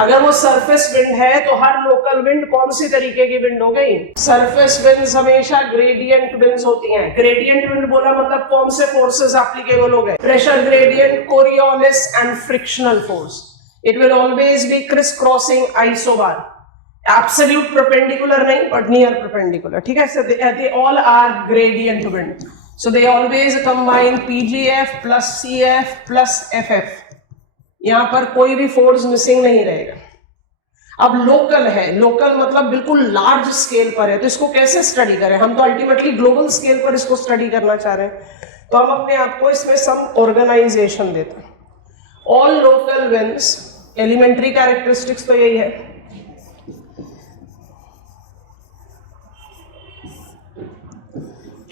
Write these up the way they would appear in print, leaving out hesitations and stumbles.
अगर वो surface wind है तो हर लोकल विंड कौन सी तरीके की विंड हो गई? सरफेस विंड्स हमेशा ग्रेडियंट विंड्स होती हैं। ग्रेडियंट विंड बोला मतलब कौन से फोर्सेस एप्लीकेबल हो गए? Pressure gradient, Coriolis and frictional force. It will always be criss crossing isobar, absolute perpendicular नहीं बट नियर परपेंडिकुलर, ठीक है? So they all are gradient wind, so they always combine PGF plus CF plus FF। यहां पर कोई भी force missing नहीं रहेगा। अब लोकल है, लोकल मतलब बिल्कुल लार्ज स्केल पर है, तो इसको कैसे स्टडी करें? हम तो अल्टीमेटली ग्लोबल स्केल पर इसको स्टडी करना चाह रहे हैं, तो हम अपने आप को इसमें सम ऑर्गेनाइजेशन देते हैं। All local winds, elementary characteristics तो यही है,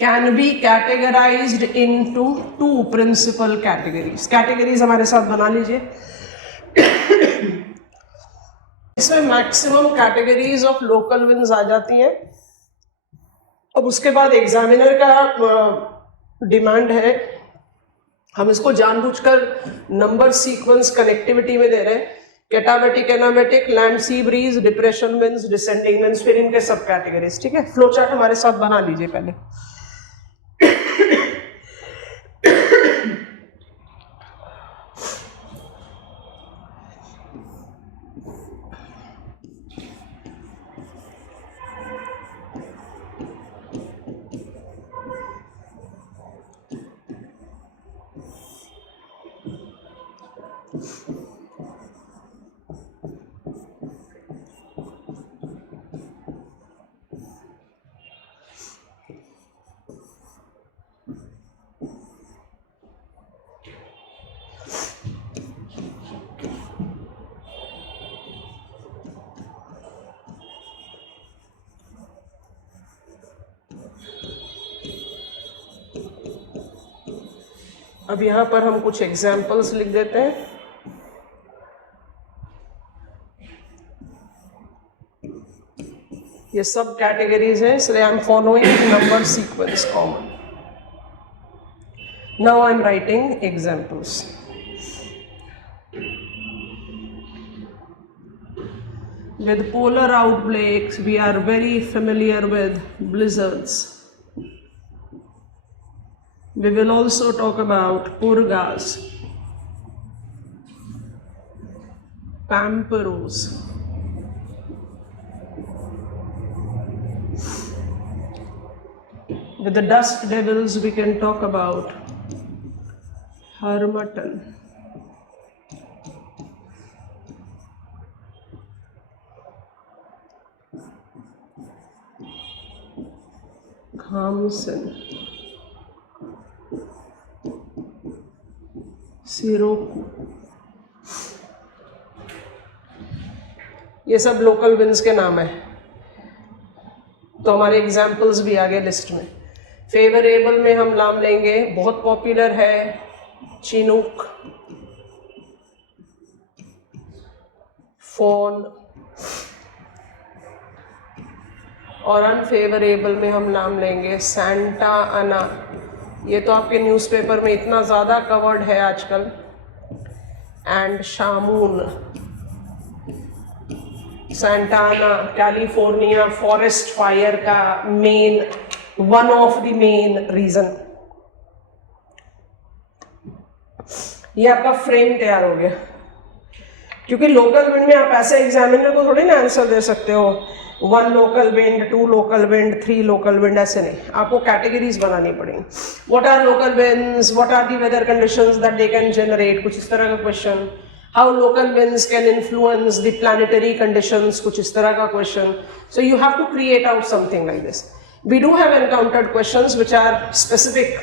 can be categorized into two principal categories। Categories हमारे साथ बना लीजिए। इसमें maximum categories of local winds आ जाती हैं। अब उसके बाद एग्जामिनर का डिमांड है, हम इसको जानबूझकर नंबर सीक्वेंस कनेक्टिविटी में दे रहे हैं, katabatic, anabatic, land sea breeze, depression winds, descending winds, फिर इनके सब कैटेगरीज, ठीक है? फ्लो चार्ट हमारे साथ बना लीजिए पहले। अब यहां पर हम कुछ एग्जाम्पल्स लिख देते हैं। ये सब कैटेगरीज हैं, इसलिए I am following number sequence common. Now I am writing examples. With polar outbreaks, we are very familiar with blizzards. We will also talk about purgas, pamperos, with the dust devils we can talk about harmattan, khamsin, सिरोकू। ये सब local winds के नाम है, तो हमारे examples भी आगे list में। फेवरेबल में हम नाम लेंगे, बहुत पॉपुलर है चिनूक, फोन, और अनफेवरेबल में हम नाम लेंगे सैंटा अना। ये तो आपके न्यूज़पेपर में इतना ज़्यादा कवर्ड है आजकल, एंड शामून। Santa Ana California forest fire का main, one of the main reason. ये आपका फ्रेम तैयार हो गया, क्योंकि लोकल विंड में आप ऐसे एग्जामिनर को थोड़ी ना आंसर दे सकते हो 1 local wind, 2 local wind, 3 local wind, ऐसे नहीं, आपको कैटेगरीज बनानी पड़ेंगी। What are local winds, what are the weather conditions that they can generate, कुछ इस तरह का question. How local winds can influence the planetary conditions, कुछ इस तरह का question. So you have to create out something like this. We do have encountered questions which are specific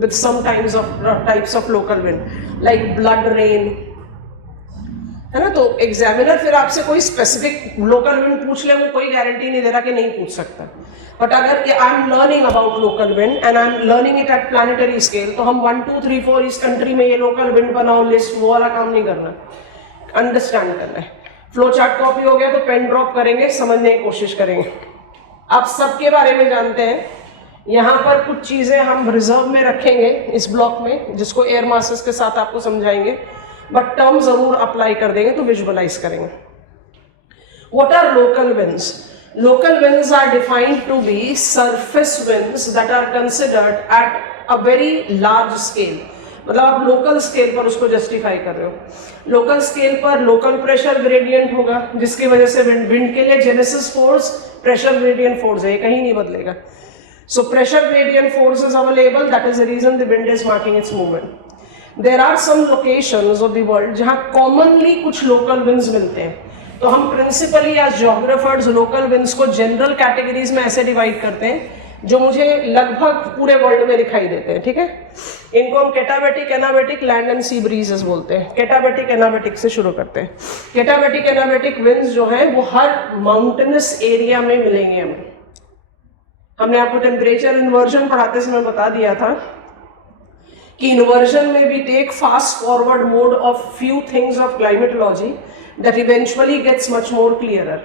with some types of local wind, like blood rain, है ना? तो examiner फिर आपसे कोई स्पेसिफिक लोकल विंड पूछ ले, वो कोई गारंटी नहीं दे रहा कि नहीं पूछ सकता। बट अगर I am learning about local wind and I am learning it at planetary scale, तो हम 1 2 3 4 इस कंट्री में ये लोकल विंड बनाओ लिस्ट, वो वाला काम नहीं करना, अंडरस्टैंड करना है। फ्लो चार्ट कॉपी हो गया तो पेन ड्रॉप करेंगे, समझने की कोशिश करेंगे। आप सबके बारे में जानते हैं, यहाँ पर कुछ चीजें हम रिजर्व में रखेंगे इस ब्लॉक में, जिसको एयर मासेस के साथ आपको समझाएंगे, बट टर्म जरूर अप्लाई कर देंगे, तो विजुअलाइज करेंगे। What are local winds? Local winds are defined to be surface winds that are considered at a very large scale. मतलब आप लोकल स्केल पर उसको जस्टिफाई कर रहे हो। लोकल स्केल पर लोकल प्रेशर ग्रेडियंट होगा जिसकी वजह से विंड के लिए genesis force pressure gradient force है, ये कहीं नहीं बदलेगा। So pressure gradient force is available, that is the reason the wind is marking its movement. There are some locations of the world जहां कॉमनली कुछ लोकल विंड्स मिलते हैं। तो हम principally as geographers local winds को general categories में ऐसे divide करते हैं जो मुझे लगभग पूरे वर्ल्ड में दिखाई देते हैं, ठीक है। इनको हम कैटाबेटिक, anabatic, land and sea breezes बोलते हैं। कैटाबेटिक एनाबेटिक से शुरू करते हैं। कैटाबेटिक एनाबेटिक विंड्स जो हैं वो हर माउंटेनस एरिया में मिलेंगे हमें। हमने आपको टेम्परेचर इन्वर्जन पढ़ाते समय बता दिया था कि इन्वर्जन में भी take fast forward mode of few things of climatology that eventually gets much more clearer.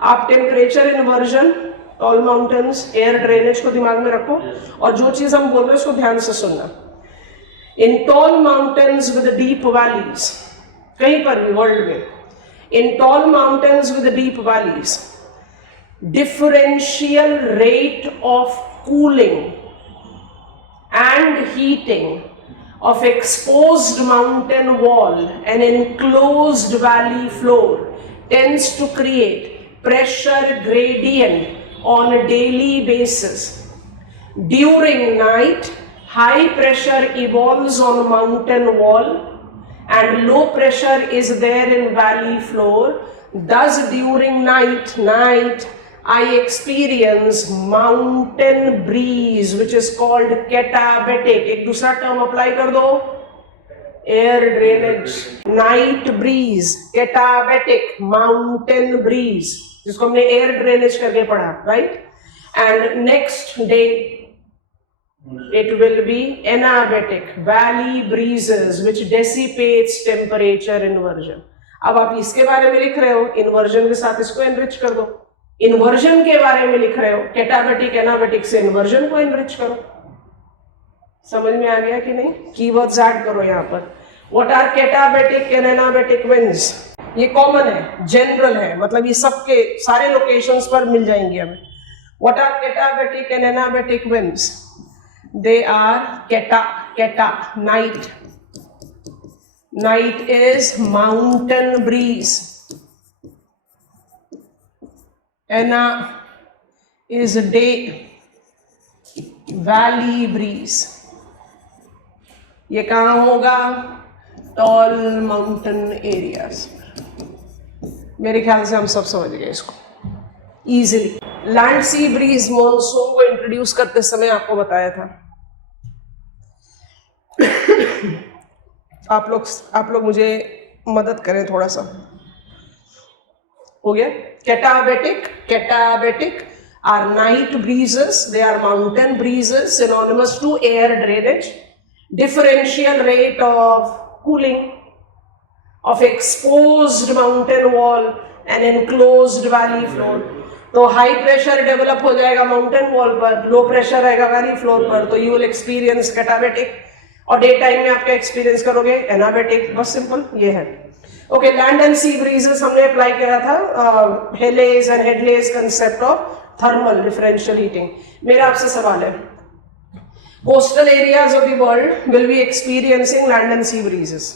आप temperature inversion, tall mountains, air drainage को दिमाग में रखो और जो चीज हम बोल रहे हैं उसको ध्यान से सुनना। In tall mountains with deep valleys, कहीं पर भी वर्ल्ड में, in tall mountains with deep valleys differential rate of cooling and heating of exposed mountain wall and enclosed valley floor tends to create pressure gradient on a daily basis. During night, high pressure evolves on mountain wall and low pressure is there in valley floor. Thus during night I experience mountain breeze which is called catabatic. एक दूसरा term apply कर दो, air drainage, night breeze, catabatic, mountain breeze, जिसको हमने air drainage करके पढ़ा, right. And next day it will be anabatic, valley breezes which dissipates temperature inversion. अब आप इसके बारे में लिख रहे हो, इन्वर्जन के साथ इसको एनरिच कर दो। इन्वर्जन के बारे में लिख रहे हो, कैटाबेटिक एनाबेटिक से इन्वर्जन को एनरिच करो। समझ में आ गया कि नहीं? कीवर्ड्स ऐड करो यहाँ पर। What are katabatic and anabatic winds? ये कॉमन है, जनरल है, मतलब ये सबके सारे लोकेशंस पर मिल जाएंगे हमें। What are katabatic and anabatic winds? They are keta, night. Night is mountain breeze. Ana is day, valley breeze. ये कहाँ होगा? Tall mountain areas. मेरे ख्याल से हम सब समझ गए इसको easily. Land sea bridge monsoon को इंट्रोड्यूस करते समय आपको बताया था। आप लोग मुझे मदद करें थोड़ा सा। हो गया? Katabatic are night breezes, they are mountain breezes synonymous to air drainage, differential rate of cooling of exposed mountain wall and enclosed valley floor. तो हाई प्रेशर डेवलप हो जाएगा माउंटेन वॉल पर, लो प्रेशर रहेगा valley floor पर, तो you will experience कैटाबेटिक, और day time में आपका एक्सपीरियंस करोगे एनाबेटिक। बस सिंपल ये है। Okay, land and sea breezes हमने अप्लाई किया था, हेलेज एंड हेडलेज concept of thermal differential heating. मेरा आपसे सवाल है, coastal areas of the world will be experiencing land and sea breezes.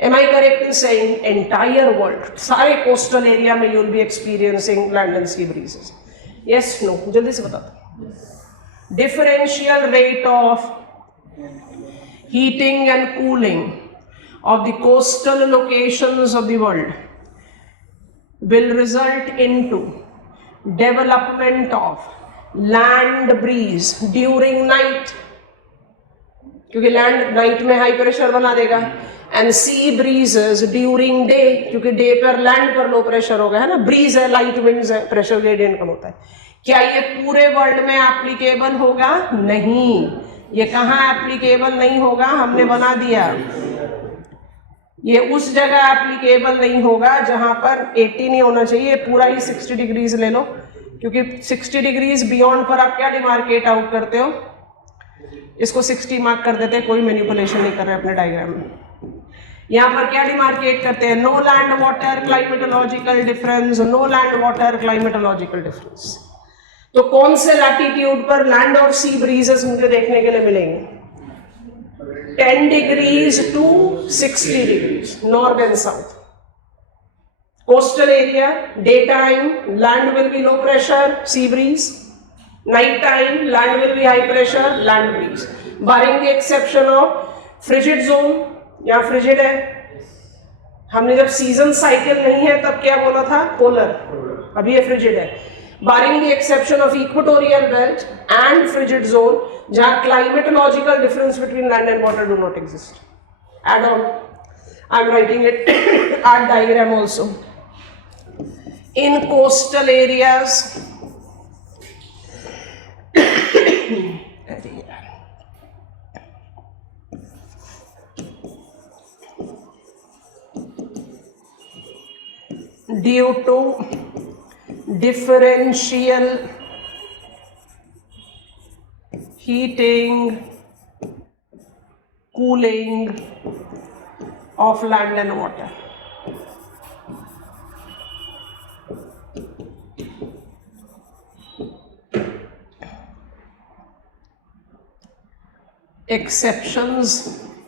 Am I correct in saying entire world, सारे कोस्टल एरिया में you will be experiencing land and sea breezes? Yes, no? जल्दी से बता दो। Differential rate of heating and cooling of the coastal locations of the world will result into development of land breeze during night, क्योंकि land night में high pressure बना देगा, and sea breezes during day, क्योंकि day पर land पर low pressure होगा, है ना, ब्रीज है, लाइट विंड्स है, प्रेशर ग्रेडियंट कम होता है। क्या ये पूरे वर्ल्ड में एप्लीकेबल होगा? नहीं। ये कहाँ एप्लीकेबल नहीं होगा? हमने बना दिया, ये उस जगह एप्लीकेबल नहीं होगा जहां पर 80 नहीं होना चाहिए, पूरा ही 60 डिग्रीज ले लो, क्योंकि 60 डिग्रीज बियॉन्ड पर आप क्या डिमार्केट आउट करते हो? इसको 60 मार्क कर देते हैं, कोई मैनिपुलेशन नहीं कर रहे अपने डायग्राम में। यहाँ पर क्या डिमार्केट करते हैं, no land water climatological difference, no land water climatological difference. तो कौन से लैटिट्यूड पर लैंड और सी ब्रीजेस मुझे देखने के लिए मिलेंगे, 10 degrees to 60 degrees north and south. Coastal area, day time land will be low pressure sea breeze, night time land will be high pressure land breeze, barring the exception of frigid zone, या frigid है। हमने जब season cycle नहीं है तब क्या बोला था, पोलर, अभी ये फ्रिजिड है। Barring the exception of equatorial belt and frigid zone, जहां climatological difference between land and water do not exist at all. I am writing it at diagram also. In coastal areas due to differential heating, cooling of land and water. Exceptions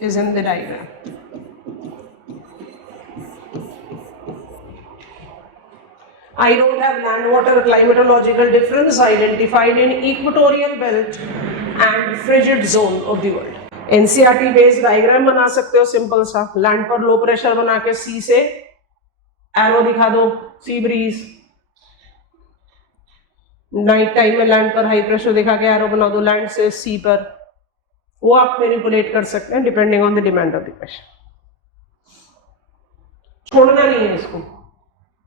is in the diagram. I don't have land water climatological difference identified in equatorial belt and frigid zone of the world. NCERT based diagram बना सकते हो simple सा, land पर low pressure बना के सी से arrow दिखा दो, सी ब्रीज। नाइट टाइम में लैंड पर हाई प्रेशर दिखा के एरो बना दो लैंड से सी पर। वो आप मैनिपुलेट कर सकते हैं depending on the demand of the question. छोड़ना नहीं है इसको।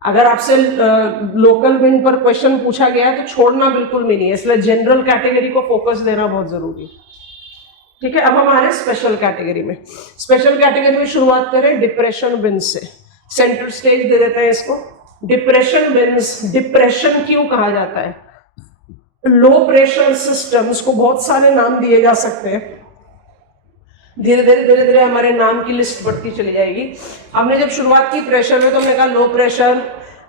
अगर आपसे लोकल विंड पर क्वेश्चन पूछा गया है तो छोड़ना बिल्कुल भी नहीं है, इसलिए जनरल कैटेगरी को फोकस देना बहुत जरूरी है। ठीक है, अब हमारे स्पेशल कैटेगरी में, स्पेशल कैटेगरी में शुरुआत करें डिप्रेशन विंड से। सेंट्रल स्टेज दे देते हैं इसको। डिप्रेशन विंड्स, डिप्रेशन क्यों कहा जाता है? लो प्रेशर सिस्टम्स को बहुत सारे नाम दिए जा सकते हैं। धीरे धीरे हमारे नाम की लिस्ट बढ़ती चली जाएगी। हमने जब शुरुआत की प्रेशर में तो हमने कहा लो प्रेशर,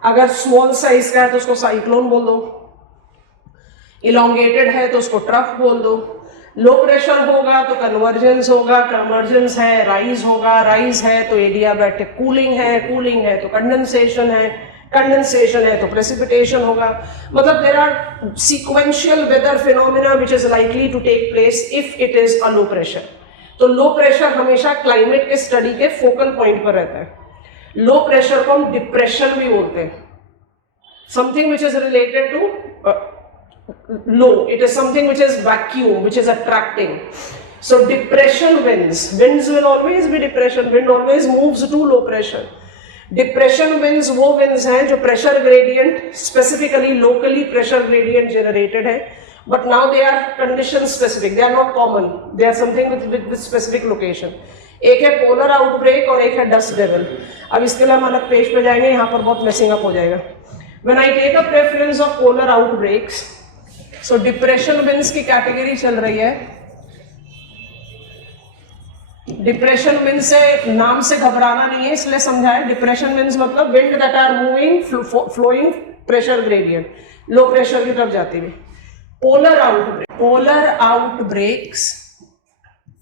अगर स्मॉल साइज का है तो उसको साइक्लोन बोल दो, इलोंगेटेड है तो उसको ट्रफ बोल दो। लो प्रेशर होगा तो कन्वर्जेंस होगा, कन्वर्जेंस है राइज होगा, राइज है तो एडियाबैटिक कूलिंग है तो कंडेंसेशन है, कंडेंसेशन है तो प्रेसिपिटेशन होगा। मतलब there are sequential weather phenomena which is likely to take place if it is a low pressure. तो लो प्रेशर हमेशा क्लाइमेट के स्टडी के फोकल पॉइंट पर रहता है। लो प्रेशर को हम डिप्रेशन भी बोलते हैं, something which is related to low, it is something which is vacuum, which is attracting. So depression winds will always be depression, wind always moves to low pressure. Depression winds वो winds हैं जो pressure gradient, specifically locally pressure gradient generated है, but now they are condition specific, they are not common, they are something with specific location. एक है polar outbreak और एक है dust devil. अब इसके लिए हम अलग पेज पे जाएंगे, यहाँ पर बहुत मेसिंग अप हो जाएगा। When I take a preference of polar outbreaks, so depression winds की कैटेगरी चल रही है। डिप्रेशन विंड से नाम से घबराना नहीं है, इसलिए समझाए। डिप्रेशन विंड्स मतलब wind that are moving flowing pressure gradient, low pressure की तरफ जाती हुई। Polar outbreaks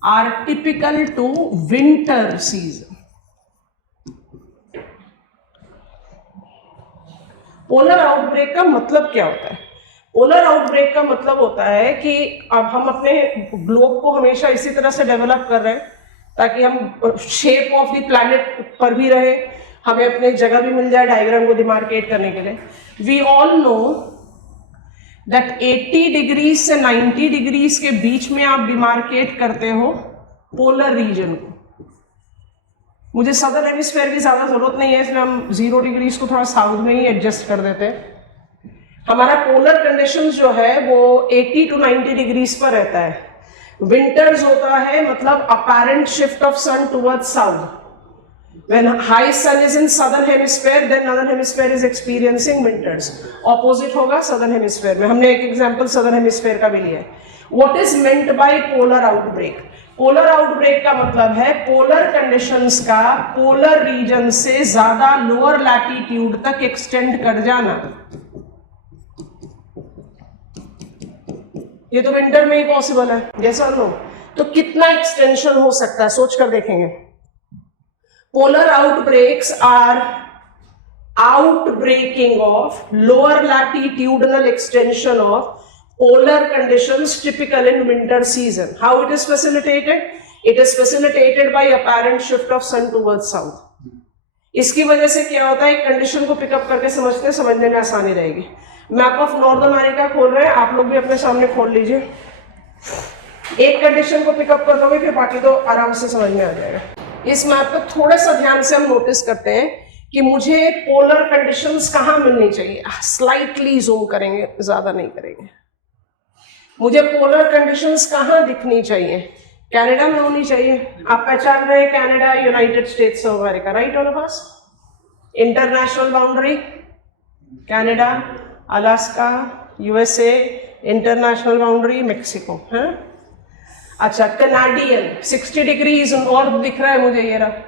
are typical to winter season. Polar outbreak का मतलब क्या होता है? पोलर आउटब्रेक का मतलब होता है कि अब हम अपने ग्लोब को हमेशा इसी तरह से डेवलप कर रहे हैं ताकि हम शेप ऑफ द प्लैनेट पर भी रहे, हमें अपने जगह भी मिल जाए डायग्राम को डिमार्केट करने के लिए। We all know that 80 degrees से 90 डिग्रीज के बीच में आप डिमार्केट करते हो पोलर रीजन को। मुझे सदर्न हेमिस्फीयर की ज्यादा जरूरत नहीं है, इसलिए हम 0 डिग्रीज को थोड़ा साउथ में ही एडजस्ट कर देते हैं। हमारा पोलर कंडीशंस जो है वो 80 to 90 डिग्रीज पर रहता है। विंटर्स होता है मतलब apparent shift of sun towards south. When high sun is in southern hemisphere, then northern hemisphere is experiencing winters. Opposite होगा southern hemisphere में। हमने एक एग्जांपल southern hemisphere का भी लिया है। What is meant by polar outbreak? Polar outbreak का मतलब है पोलर कंडीशंस का पोलर रीजन से ज्यादा लोअर लैटिट्यूड तक एक्सटेंड कर जाना। ये तो विंटर में ही पॉसिबल है, यस और नो? तो कितना एक्सटेंशन हो सकता है सोच कर देखेंगे। Polar outbreaks are outbreaking of lower latitudinal extension of polar conditions typical in winter season. How it is facilitated? It is facilitated by apparent shift of sun towards south. इसकी वजह से क्या होता है, एक कंडीशन को पिकअप करके समझने में आसानी रहेगी। मैप ऑफ नॉर्थ अमेरिका खोल रहे हैं, आप लोग भी अपने सामने खोल लीजिए। एक कंडीशन को पिकअप कर दोगे फिर बाकी तो आराम से समझ में आ जाएगा। इस मैप पे थोड़ा सा ध्यान से हम नोटिस करते हैं कि मुझे पोलर कंडीशंस कहाँ मिलनी चाहिए। स्लाइटली जूम करेंगे, ज्यादा नहीं करेंगे। मुझे पोलर कंडीशंस कहाँ दिखनी चाहिए? कनाडा में होनी चाहिए। आप पहचान रहे हैं Canada, United States of America, right all of us. International boundary Canada, Alaska, USA, international boundary Mexico है। अच्छा, कनाडियन 60 डिग्रीज नॉर्थ दिख रहा है मुझे, ये रहा,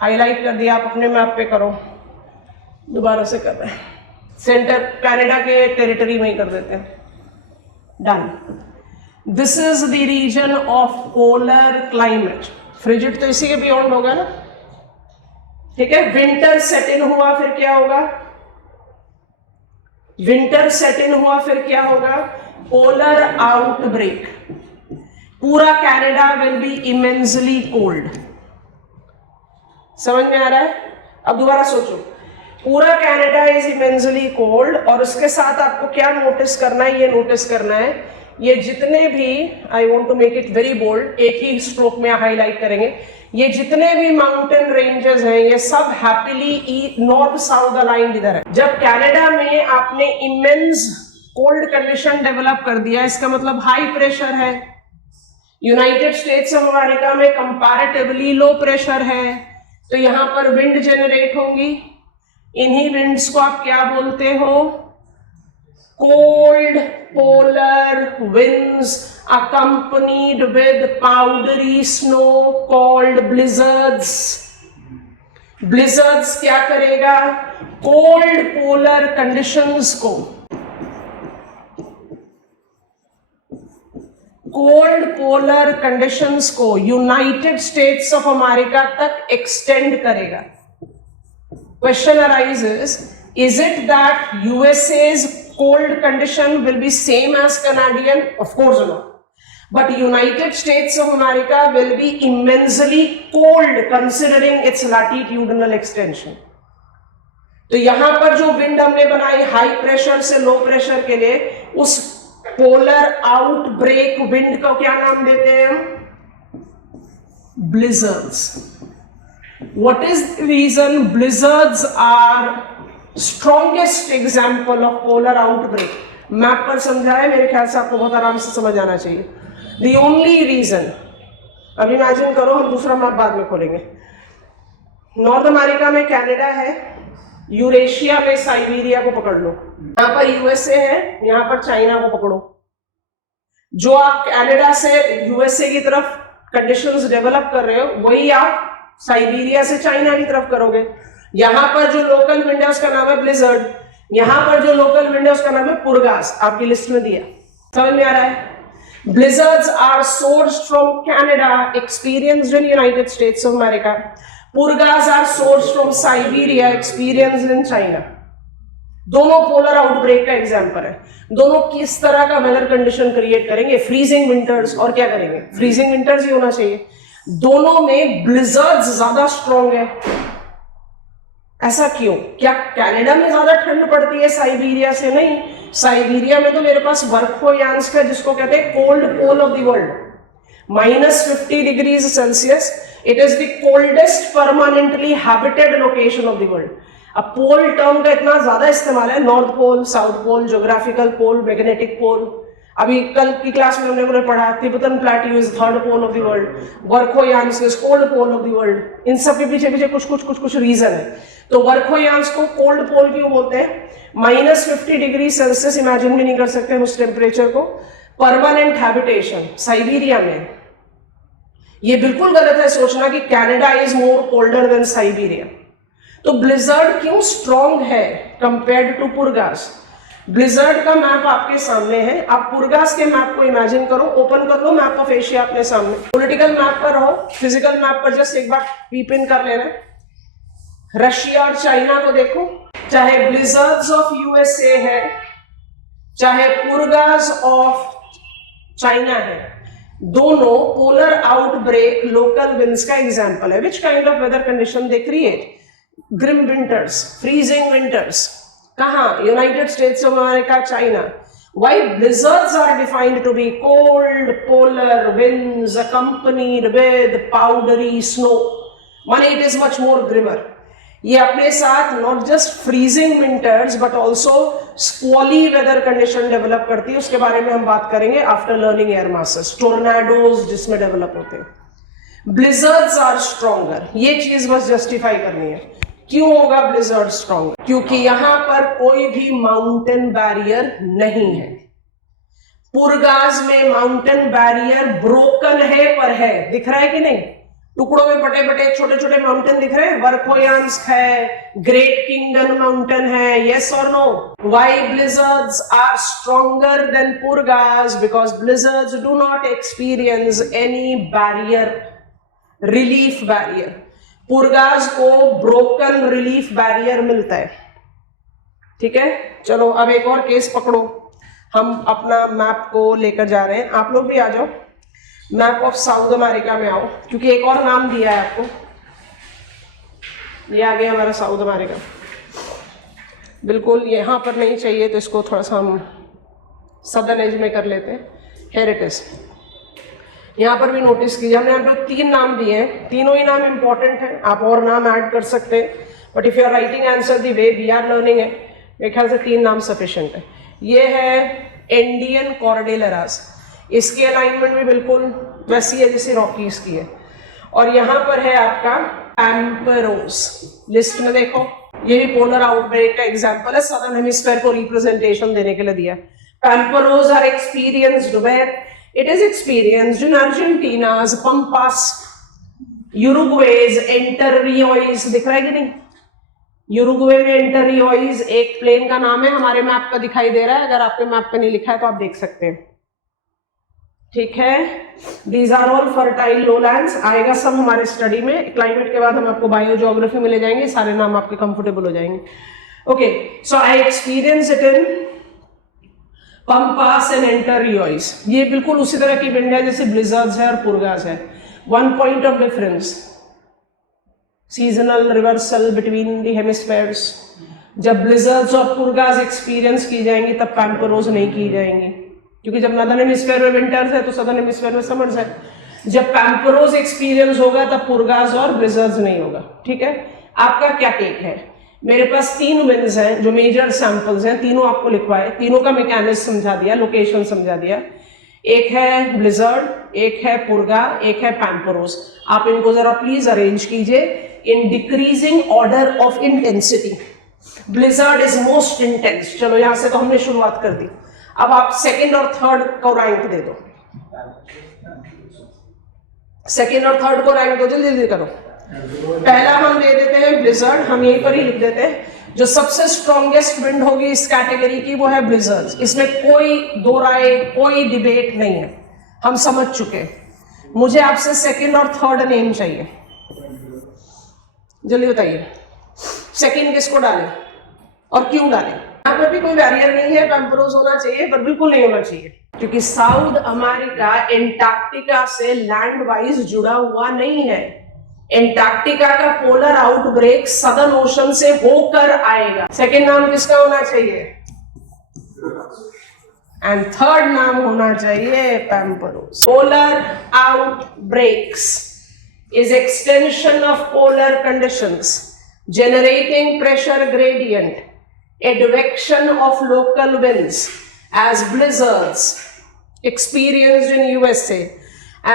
हाईलाइट कर दिया। आप अपने मैप पे करो, दोबारा से कर रहे हैं, सेंटर कनाडा के टेरिटरी में ही कर देते हैं। Done. This is the reason of polar climate. Frigid तो इसी के बियॉन्ड होगा ना, ठीक है। विंटर सेट इन हुआ फिर क्या होगा? विंटर सेट इन हुआ फिर क्या होगा? Polar outbreak. पूरा Canada will be immensely cold. समझ में आ रहा है? अब दोबारा सोचो, पूरा कनाडा इज इमेंसली कोल्ड और उसके साथ आपको क्या नोटिस करना है? ये नोटिस करना है ये जितने भी, I want to make it very bold, एक ही स्ट्रोक में हाईलाइट करेंगे, ये जितने भी माउंटेन रेंजेस हैं ये सब हैप्पीली नॉर्थ साउथ अलाइंड इधर है। जब कनाडा में आपने इमेंस कोल्ड कंडीशन डेवलप कर दिया, इसका मतलब हाई प्रेशर है। यूनाइटेड स्टेट्स ऑफ अमेरिका में कंपैरेटिवली लो प्रेशर है, तो यहां पर विंड जनरेट होंगी। इन्हीं विंड्स को आप क्या बोलते हो? Cold polar winds accompanied with powdery snow called blizzards. Blizzards क्या करेगा? कोल्ड पोलर कंडीशंस को, कोल्ड पोलर कंडीशंस को यूनाइटेड स्टेट्स ऑफ अमेरिका तक एक्सटेंड करेगा। Question arises, is it that USA's cold condition will be same as Canadian? Of course not. But United States of America will be immensely cold considering its latitudinal extension. तो यहां पर जो wind हमने बनाई high pressure से low pressure के लिए, उस पोलर आउटब्रेक विंड को क्या नाम देते हैं हम? ब्लिजर्ड्स। What is the reason blizzards are strongest example of polar outbreak? Map पर समझाया, मेरे ख्याल से आपको बहुत आराम से समझ आना चाहिए। द ओनली रीजन, अब इमेजिन करो, हम दूसरा मैप बाद में खोलेंगे। नॉर्थ अमेरिका में कनाडा है, यूरेशिया में साइबेरिया को पकड़ लो, यहाँ पर यूएसए है, यहाँ पर चाइना को पकड़ो। जो आप कनाडा से यूएसए की तरफ कंडीशंस डेवलप कर रहे हो, वही आप साइबेरिया से चाइना की तरफ करोगे। यहां पर जो लोकल विंड है उसका नाम है ब्लिजर्ड, यहां पर जो लोकल विंड है उसका नाम है पुरगास, आपकी लिस्ट में दिया। समझ में आ रहा है? Blizzards are sourced from Canada, experienced in United States of America. Purgas are sourced from Siberia, experienced in China. दोनों पोलर आउटब्रेक का एग्जाम्पल है। दोनों किस तरह का वेदर कंडीशन क्रिएट करेंगे? Freezing winters. और क्या करेंगे? फ्रीजिंग विंटर्स ही होना चाहिए। दोनों में ब्लिजर्ड्स ज्यादा स्ट्रॉन्ग है। ऐसा क्यों? क्या कनाडा में ज्यादा ठंड पड़ती है साइबेरिया से? नहीं, साइबेरिया में तो मेरे पास वर्खोयांस्क है, जिसको कहते हैं cold pole of the world, -50 degrees Celsius. It is the coldest permanently habited location of the world. अब पोल टर्म का इतना ज्यादा इस्तेमाल है, north pole, south pole, geographical pole, magnetic pole. अभी कल की क्लास में हमने बोले पढ़ा, Tibetan plateau is third pole of the world, Verkhoyansk is cold pole of the world. इन सब के पीछे पीछे कुछ रीजन है। तो वर्खोयांस्क को कोल्ड पोल क्यों बोलते हैं? -50 डिग्री सेल्सियस इमेजिन भी नहीं कर सकते हम उस टेम्परेचर को। परमानेंट हैबिटेशन साइबेरिया में, ये बिल्कुल गलत है सोचना कि Canada is more colder than Siberia. तो ब्लिजर्ड क्यों स्ट्रॉन्ग है कंपेयर्ड टू पुरगास? ब्लिजर्ड का मैप आपके सामने है, आप पुरगास के मैप को इमेजिन करो, ओपन कर लो मैप ऑफ एशिया अपने सामने, पॉलिटिकल मैप पर रहो, फिजिकल मैप पर जस्ट एक बार पीप इन कर लेना। रशिया और चाइना को देखो, चाहे ब्लिजर्ड्स ऑफ यूएसए है, चाहे पुरगास ऑफ चाइना है, दोनों पोलर आउटब्रेक लोकल विंड्स का एग्जांपल है। Which kind of weather condition they create? Grim winters, freezing winters. कहां? United States of America, China. Why blizzards are defined to be cold polar winds accompanied with powdery snow? माने it is much more grimmer. ये अपने साथ not just freezing winters but also squally weather condition develop करती है, उसके बारे में हम बात करेंगे after learning air masses, tornadoes जिसमें develop होते हैं। Blizzards are stronger, ये चीज बस justify करनी है। क्यों होगा ब्लिजर्ड स्ट्रॉन्ग? क्योंकि यहां पर कोई भी माउंटेन बैरियर नहीं है। पुरगास में माउंटेन बैरियर ब्रोकन है, पर है, दिख रहा है कि नहीं? टुकड़ों में बटे बटे छोटे छोटे माउंटेन दिख रहे हैं। वर्कोयांस्क है, ग्रेट किंगडम माउंटेन है, यस और no? Why blizzards are stronger than purgas? Because blizzards do not experience any barrier, relief barrier. Purgas को ब्रोकन रिलीफ बैरियर मिलता है। ठीक है, चलो अब एक और केस पकड़ो। हम अपना मैप को लेकर जा रहे हैं, आप लोग भी आ जाओ। मैप ऑफ साउथ अमेरिका में आओ, क्योंकि एक और नाम दिया है आपको। ये आ गया हमारा साउथ अमेरिका। बिल्कुल यहां पर नहीं चाहिए तो इसको थोड़ा सा हम सदर्न एज में कर लेते हैं। Here it is. यहाँ पर भी नोटिस कीजिए, हमने यहाँ पे 3 नाम दिए हैं, तीनों ही नाम इंपॉर्टेंट हैं, आप और नाम ऐड कर सकते हैं, but if you are writing answer the way we are learning है, मेरे ख्याल से 3 नाम सफिशिएंट है। ये है इंडियन कॉर्डेलरास, इसकी अलाइनमेंट भी बिल्कुल वैसी है जैसे रॉकीज की है। और यहाँ पर है आपका पैम्परोस, लिस्ट में देखो, ये भी पोलर आउटब्रेक का एग्जाम्पल है, सदर्न हेमिस्फीयर को रिप्रेजेंटेशन देने के लिए दिया। Pamperos are experienced where it is experienced in Argentina's Pampas, Uruguay's Entre Rios, दिख रहा है कि नहीं? यूरुग्वे में Entre Rios एक प्लेन का नाम है, हमारे मैप पर दिखाई दे रहा है, अगर आपके मैप पे नहीं लिखा है तो आप देख सकते हैं। ठीक है, these are all fertile lowlands, आएगा सब हमारे स्टडी में। क्लाइमेट के बाद हम आपको बायोजियोग्राफी में ले जाएंगे, सारे नाम आपके कंफर्टेबल हो जाएंगे। Okay, so I experience it in pampas and Entre Rios। ये बिल्कुल उसी तरह की विंड है जैसे ब्लिजर्ड्स है और पुरगास है। 1 point of difference, seasonal reversal between the hemispheres. जब ब्लिजर्ड्स और पुरगास एक्सपीरियंस की जाएंगी तब पैम्परोस नहीं की जाएंगी, क्योंकि जब नॉर्दर्न हेमिस्फीयर में विंटर्स है तो सदर्न हेमिस्फीयर में समर्स है। जब पैम्परोस एक्सपीरियंस होगा तब पुरगास और ब्लिजर्ड्स नहीं होगा। ठीक है, आपका क्या टेक है? मेरे पास 3 विंड्स हैं जो मेजर सैंपल्स हैं, तीनों आपको लिखवाए, तीनों का मैकेनिज्म समझा दिया, लोकेशन समझा दिया। एक है ब्लिजर्ड, एक है पुरगा, एक है पैम्परोस। आप इनको जरा प्लीज अरेंज कीजिए in decreasing order of intensity. Blizzard is most intense. चलो यहां से तो हमने शुरुआत कर दी, अब आप सेकेंड और थर्ड को रैंक दे दो। सेकेंड और थर्ड को रैंक दो, जल्दी जल्दी करो। पहला हम दे देते हैं ब्लिजर्ड, हम यहीं पर ही लिख देते हैं। जो सबसे स्ट्रॉन्गेस्ट विंड होगी इस कैटेगरी की वो है ब्लिजर्ड्स, इसमें कोई दो राय, कोई डिबेट नहीं है, हम समझ चुके। मुझे आपसे सेकंड और थर्ड नेम चाहिए, जल्दी बताइए। सेकंड किसको डालें और क्यों डालें? यहाँ पर भी कोई बैरियर नहीं है, पैम्परोस होना चाहिए पर बिल्कुल नहीं होना चाहिए, क्योंकि साउथ अमेरिका एंटार्क्टिका से लैंड वाइज जुड़ा हुआ नहीं है। एंटार्क्टिका का पोलर आउटब्रेक सदर्न ओशन से होकर आएगा। सेकेंड नाम किसका होना चाहिए? एंड थर्ड नाम होना चाहिए pamperos. Polar outbreaks is extension of polar conditions, generating pressure gradient, advection of local winds as blizzards experienced in USA,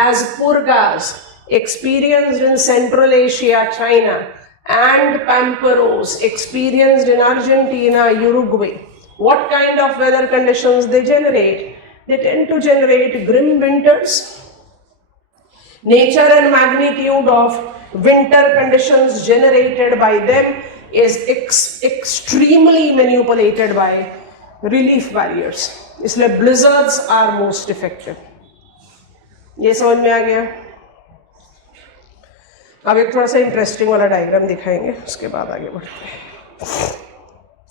as purgas experienced in Central Asia, China, and pamperos experienced in Argentina, Uruguay. What kind of weather conditions they generate? They tend to generate grim winters. Nature and magnitude of winter conditions generated by them is extremely manipulated by relief barriers. इसलिए blizzards are most effective. ये समझ में आ गया? अब एक थोड़ा सा interesting वाला डायग्राम दिखाएंगे, उसके बाद आगे बढ़ते हैं।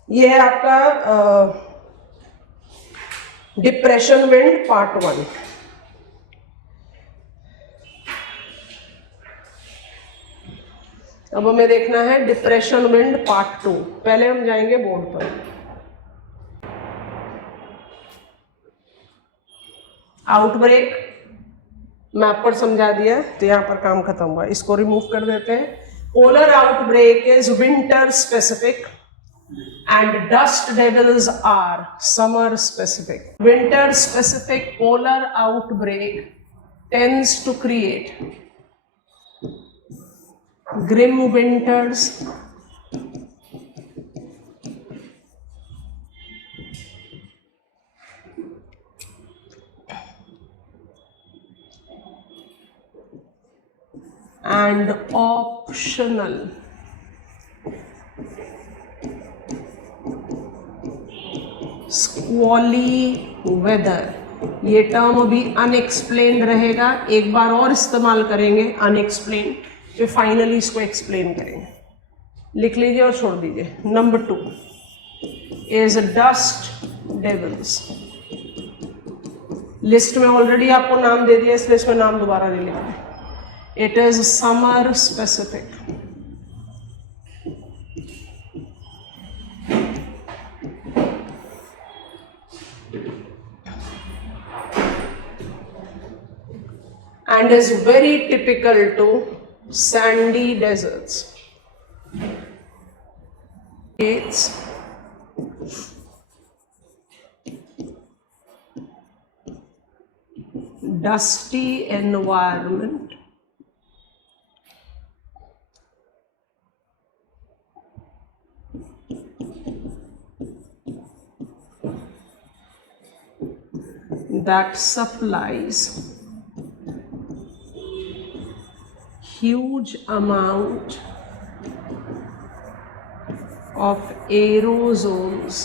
ये है आपका डिप्रेशन विंड पार्ट 1। अब हमें देखना है डिप्रेशन विंड पार्ट 2। पहले हम जाएंगे बोर्ड पर। आउटब्रेक मैप पर समझा दिया, तो यहाँ पर काम खत्म हुआ। इसको रिमूव कर देते हैं। Polar outbreak is winter specific and dust devils are summer specific. Winter specific polar outbreak tends to create grim winters, and optional squally weather. ये टर्म अभी अनएक्सप्लेन्ड रहेगा, एक बार और इस्तेमाल करेंगे अनएक्सप्लेन, फिर फाइनली इसको एक्सप्लेन करेंगे। लिख लीजिए और छोड़ दीजिए। Number 2 is dust devils. List में ऑलरेडी आपको नाम दे दिया, इसलिए इसमें नाम दोबारा नहीं लिखना। It is summer specific. And is very typical to sandy deserts. It's dusty environment that supplies huge amount of aerosols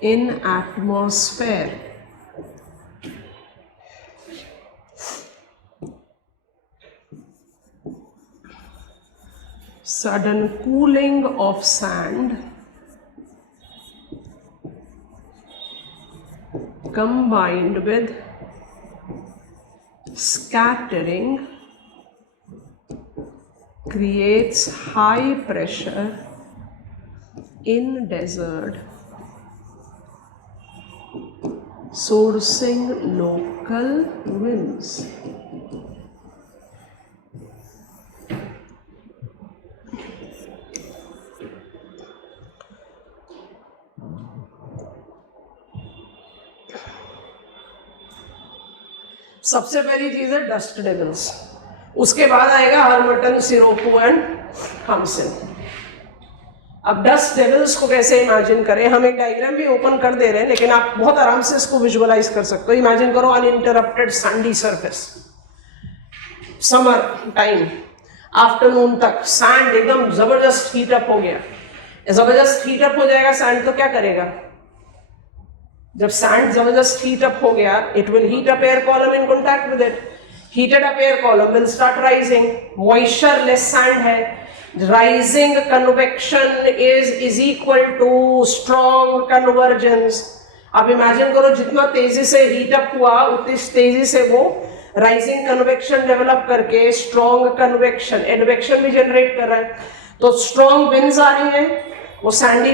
in atmosphere. Sudden cooling of sand combined with scattering creates high pressure in desert, sourcing local winds. सबसे पहली चीज है dust devils, उसके बाद आएगा हर्मटन, सिरोपो and हमसन। अब dust devils को कैसे इमेजिन करें? हम एक डायग्राम भी ओपन कर दे रहे हैं, लेकिन आप बहुत आराम से इसको विजुअलाइज कर सकते हो। इमेजिन करो uninterrupted Sandy surface, summer time, afternoon तक सैंड एकदम जबरदस्त हीट अप हो गया। जबरदस्त हीट अप हो जाएगा सैंड तो क्या करेगा? जब सैंड जबरदस्त हीट अप हो गया, it will heat up air column in contact with it. Heated up air column will start rising. Moisture-less sand है. Rising convection is equal to strong convergence. आप imagine करो जितना तेजी से heat up हुआ, उतनी तेजी से वो rising convection develop करके strong convection, advection भी generate कर रहा है। तो strong winds आ रही हैं, वो sandy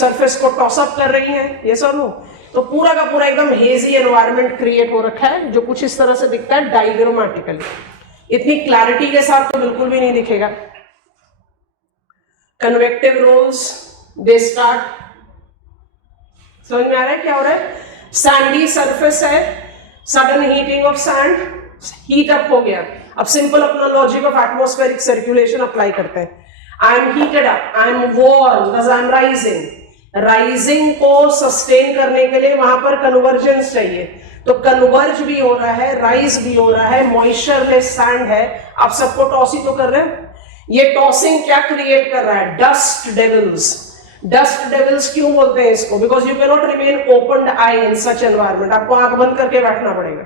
surface को toss up कर रही हैं, yes or no? तो पूरा का पूरा एकदम हेजी एनवायरनमेंट क्रिएट हो रखा है, जो कुछ इस तरह से दिखता है डायग्रामेटिकली। इतनी क्लैरिटी के साथ तो बिल्कुल भी नहीं दिखेगा। कन्वेक्टिव रोल्स दे स्टार्ट, समझ में आ रहा है क्या हो रहा है? सैंडी सरफेस है, sudden heating of sand, heat up हो गया। अब सिंपल अपना logic of atmospheric circulation apply करते हैं। I am heated up, I am warm, I am rising. Rising को सस्टेन करने के लिए वहां पर कन्वर्जेंस चाहिए, तो कन्वर्ज भी हो रहा है, राइज भी हो रहा है, मॉइस्चरलेस सैंड है, आप सबको टॉस ही तो कर रहे हैं। ये टॉसिंग क्या क्रिएट कर रहा है? Dust devils. डस्ट डेविल्स क्यों बोलते हैं इसको? Because you can not remain open eye in such environment, आपको आंख बंद करके बैठना पड़ेगा,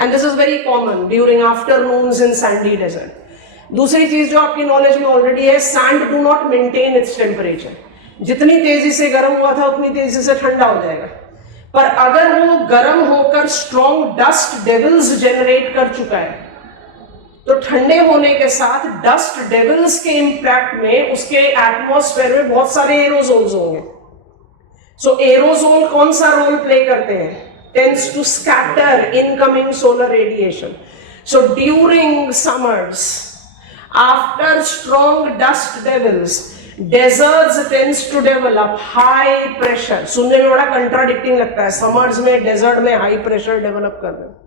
and this is very common during afternoons in sandy desert. दूसरी चीज जो आपकी नॉलेज में ऑलरेडी है, sand do not maintain its temperature, जितनी तेजी से गर्म हुआ था उतनी तेजी से ठंडा हो जाएगा। पर अगर वो गर्म होकर स्ट्रॉन्ग डस्ट डेविल्स जनरेट कर चुका है, तो ठंडे होने के साथ डस्ट डेविल्स के इंपैक्ट में उसके एटमॉस्फेयर में बहुत सारे एरोजोल्स होंगे। सो एरोजोल कौन सा रोल प्ले करते हैं? Tends to scatter incoming solar radiation. So during summers, after strong dust devils, deserts tends to develop high pressure. सुनने में बड़ा कंट्राडिक्टिंग लगता है, समर्स में डेजर्ट में हाई प्रेशर डेवलप कर रहे हैं।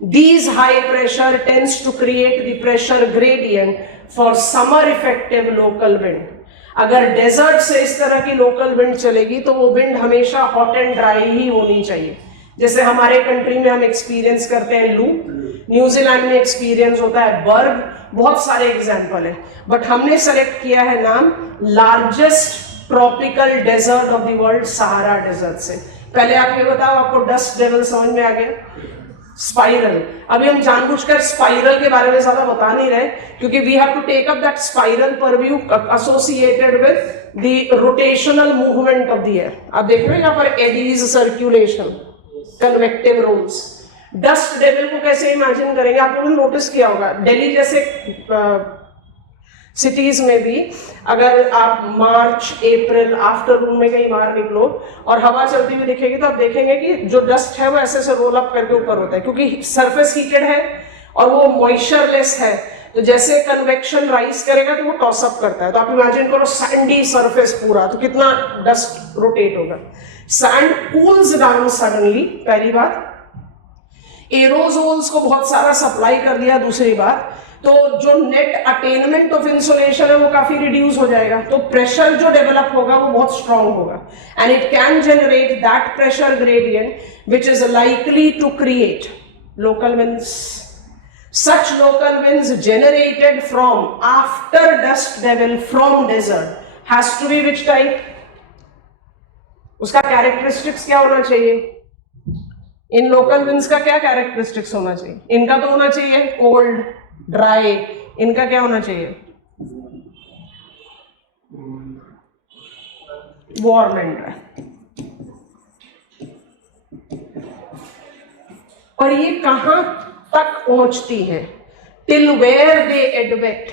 These high pressure tends to create the pressure gradient for summer effective local wind. अगर डेजर्ट से इस तरह की लोकल विंड चलेगी तो वो विंड हमेशा हॉट एंड ड्राई ही होनी चाहिए। जैसे हमारे कंट्री में हम एक्सपीरियंस करते हैं लू, न्यूजीलैंड में एक्सपीरियंस होता है बर्ग, बहुत सारे एग्जाम्पल है, बट हमने सेलेक्ट किया है नाम largest tropical desert of the world, Sahara desert से। पहले आप ये बताओ, आपको डस्ट डेविल समझ में आ गया? स्पाइरल, अभी हम जानबूझकर स्पाइरल के बारे में ज्यादा बता नहीं रहे, क्योंकि we have to take up that spiral purview associated with the rotational movement of the air. आप देख रहे हैं यहाँ पर eddies, circulation, convective rolls. Dust devil को कैसे इमेजिन करेंगे? आप लोगों ने नोटिस किया होगा, दिल्ली जैसे सिटीज में भी अगर आप मार्च अप्रैल आफ्टरनून में कहीं बाहर निकलो और हवा चलती हुई दिखेगी तो आप देखेंगे कि जो डस्ट है वो ऐसे ऐसे रोल अप करके ऊपर होता है, क्योंकि सरफेस हीटेड है और वो मॉइस्चरलेस है, तो जैसे कन्वेक्शन राइज करेगा तो वो टॉस अप करता है। तो आप इमेजिन करो सैंडी सरफेस पूरा, तो कितना डस्ट रोटेट होगा। सैंड कूल्स डाउन सडनली, पहली बात। एरोजोल्स को बहुत सारा सप्लाई कर दिया, दूसरी बात तो जो नेट अटेनमेंट ऑफ इंसुलेशन है वो काफी रिड्यूस हो जाएगा, तो प्रेशर जो डेवलप होगा वो बहुत स्ट्रांग होगा, and it can generate that pressure gradient which is likely to create local winds. Such local winds generated from after dust devil from desert has to be which type? उसका characteristics क्या होना चाहिए? इन local winds का क्या characteristics होना चाहिए? इनका तो होना चाहिए कोल्ड, ड्राई, इनका क्या होना चाहिए? Warm and dry. और ये कहां तक पहुंचती है? टिल वेयर दे एडवेट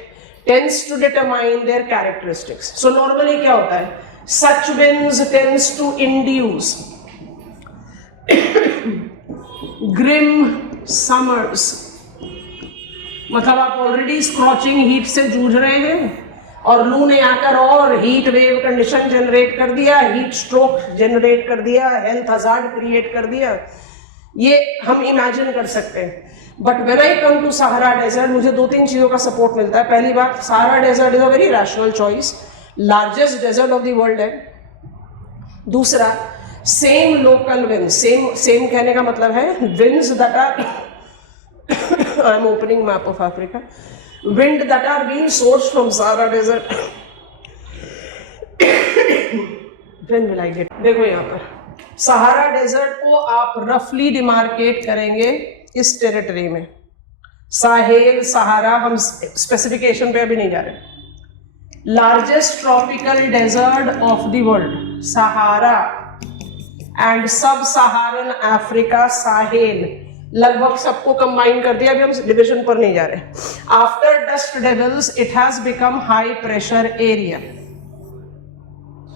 tends to determine their characteristics. So normally क्या होता है? Such winds tends to induce grim summers, मतलब आप ऑलरेडी स्क्रॉचिंग हीट से जूझ रहे हैं और लू ने आकर और हीट वेव कंडीशन जनरेट कर दिया, हीट स्ट्रोक जनरेट कर दिया, हेल्थ हजार्ड क्रिएट कर दिया। ये हम इमेजिन कर सकते हैं। But when I come to Sahara desert, मुझे दो तीन चीजों का सपोर्ट मिलता है। पहली बात, Sahara desert is a very rational choice, largest desert of the world है। दूसरा, सेम लोकल विंड, सेम कहने का मतलब है winds that are I am opening map of Africa. Wind that are being sourced from Sahara Desert. When will I get? देखो यहाँ पर Sahara desert को आप रफली डिमार्केट करेंगे इस टेरिटरी में, साहेल, सहारा, हम स्पेसिफिकेशन पे अभी नहीं जा रहे। Largest tropical desert of the world Sahara and sub Saharan Africa, Sahel, लगभग सबको कंबाइन कर दिया। अभी हम डिवीजन पर नहीं जा रहे। After dust devils it has become high pressure area.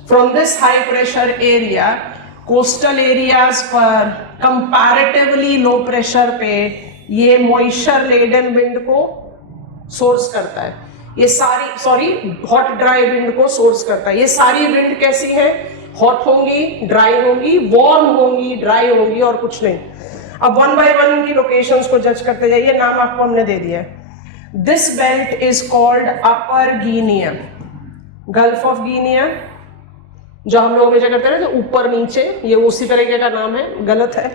From this high pressure area coastal areas पर कंपैरेटिवली लो प्रेशर पे ये मॉइस्चर लेडन विंड को सोर्स करता है। ये सारी हॉट ड्राई विंड को सोर्स करता है। ये सारी विंड कैसी है? हॉट होंगी, ड्राई होंगी, वार्म होंगी, ड्राई होंगी, और कुछ नहीं। अब वन बाय वन इनकी लोकेशंस को जज करते जाइए। नाम आपको हमने दे दिया है। This belt is called upper Guinea, gulf of Guinea, जो हम लोग हमेशा करते हैं ना ऊपर नीचे, ये उसी तरीके का नाम है, गलत है।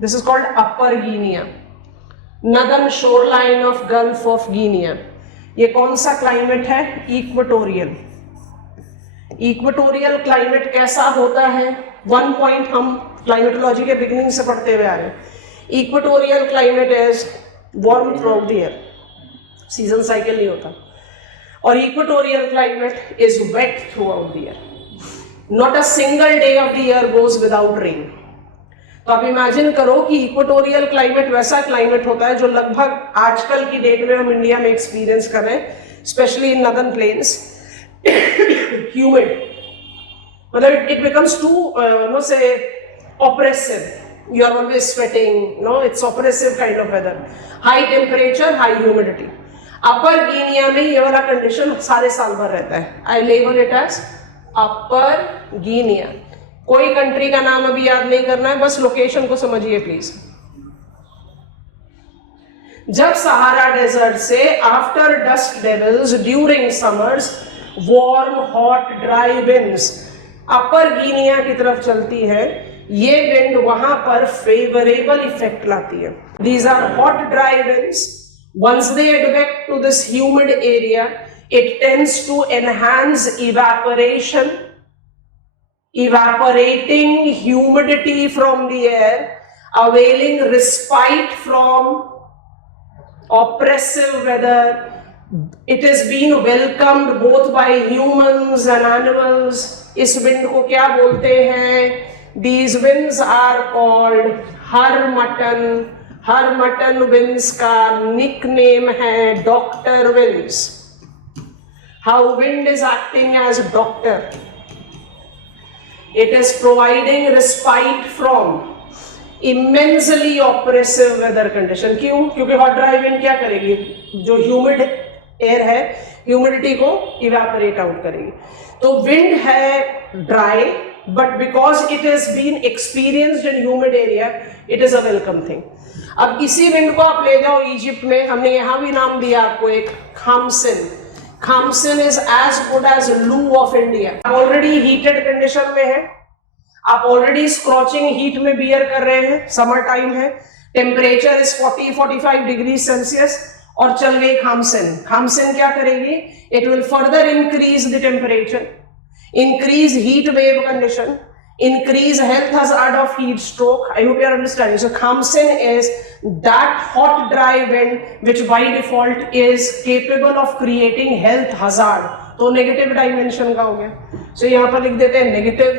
This is called upper Guinea, northern shore line of gulf of Guinea. ये कौन सा क्लाइमेट है? इक्वेटोरियल। इक्वेटोरियल क्लाइमेट कैसा होता है? वन पॉइंट हम क्लाइमेटोलॉजी के बिगिनिंग से पढ़ते हुए आ रहे हैं। Equatorial climate is warm throughout the year, season cycle नहीं होता। और equatorial climate is wet throughout the year, not a single day of the year goes without rain. तो आप इमेजिन करो कि इक्वेटोरियल क्लाइमेट वैसा climate होता है जो लगभग आजकल की डेट में हम इंडिया में एक्सपीरियंस कर रहे हैं, specially in northern plains. Humid, मतलब it becomes too say oppressive, you are always sweating, it's oppressive kind of weather, high temperature, high humidity। Upper Guinea में ये वाला कंडीशन सारे साल भर रहता है। I label it as upper Guinea. कोई कंट्री का नाम अभी याद नहीं करना है, बस लोकेशन को समझिए प्लीज। जब सहारा डेजर्ट से after dust devils during summers warm hot dry winds upper Guinea की तरफ चलती है, ये विंड वहां पर फेवरेबल इफेक्ट लाती है। These are hot dry winds, once they advect to this humid area it tends to enhance evaporation, evaporating humidity from the air, availing respite from oppressive weather. It is being welcomed both by humans and animals. इस wind को क्या बोलते हैं? These winds are called हरमटन। हरमटन winds का nickname है doctor winds। How wind is acting as doctor? It is providing respite from immensely oppressive weather condition। क्यों? क्योंकि hot dry wind क्या करेगी? जो humid air है, humidity को evaporate out करेगी। तो wind है dry, but because it has been experienced in humid area, it is a welcome thing। अब इसी wind को आप ले जाओ इजिप्ट में, हमने यहाँ भी नाम दिया आपको एक खामसिन। खामसिन is as good as लू of India। Already heated condition में है, आप ऑलरेडी स्क्रॉचिंग हीट में बियर कर रहे हैं, समर टाइम है, टेम्परेचर इज 40-45 डिग्री सेल्सियस और चल गई खामसिन। खामसिन क्या करेगी? It will further increase the temperature, increase heat wave condition, increase health hazard of heat stroke। I hope you are understanding। So Khamsin is that hot dry wind which by default is capable of creating health hazard। तो negative dimension का हो गया। So यहाँ पर लिख देते हैं negative,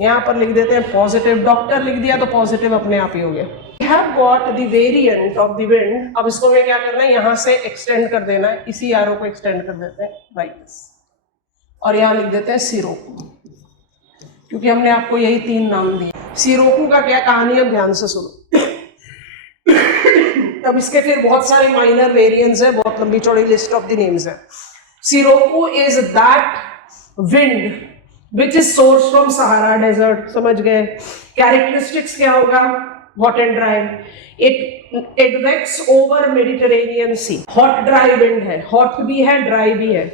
यहाँ पर लिख देते हैं पॉजिटिव। डॉक्टर लिख दिया तो पॉजिटिव अपने आप ही हो गया। We have got the variant of the wind। अब इसको मैं क्या करना है, यहाँ से एक्सटेंड कर देना है, इसी एरो को एक्सटेंड कर देते हैं राइट, और यहाँ लिख देते हैं सिरोकू, क्योंकि हमने आपको यही तीन नाम दिए। सिरोकू का क्या कहानी है, ध्यान से सुनो। अब इसके फिर बहुत सारे माइनर वेरिएंट्स है, बहुत लंबी चौड़ी लिस्ट ऑफ द नेम्स है। Sirocco is that wind which is source from Sahara desert. समझ गए? कैरेक्टरिस्टिक्स क्या होगा? Hot and dry. It advects over Mediterranean sea. Hot dry wind है, हॉट भी है ड्राई भी है,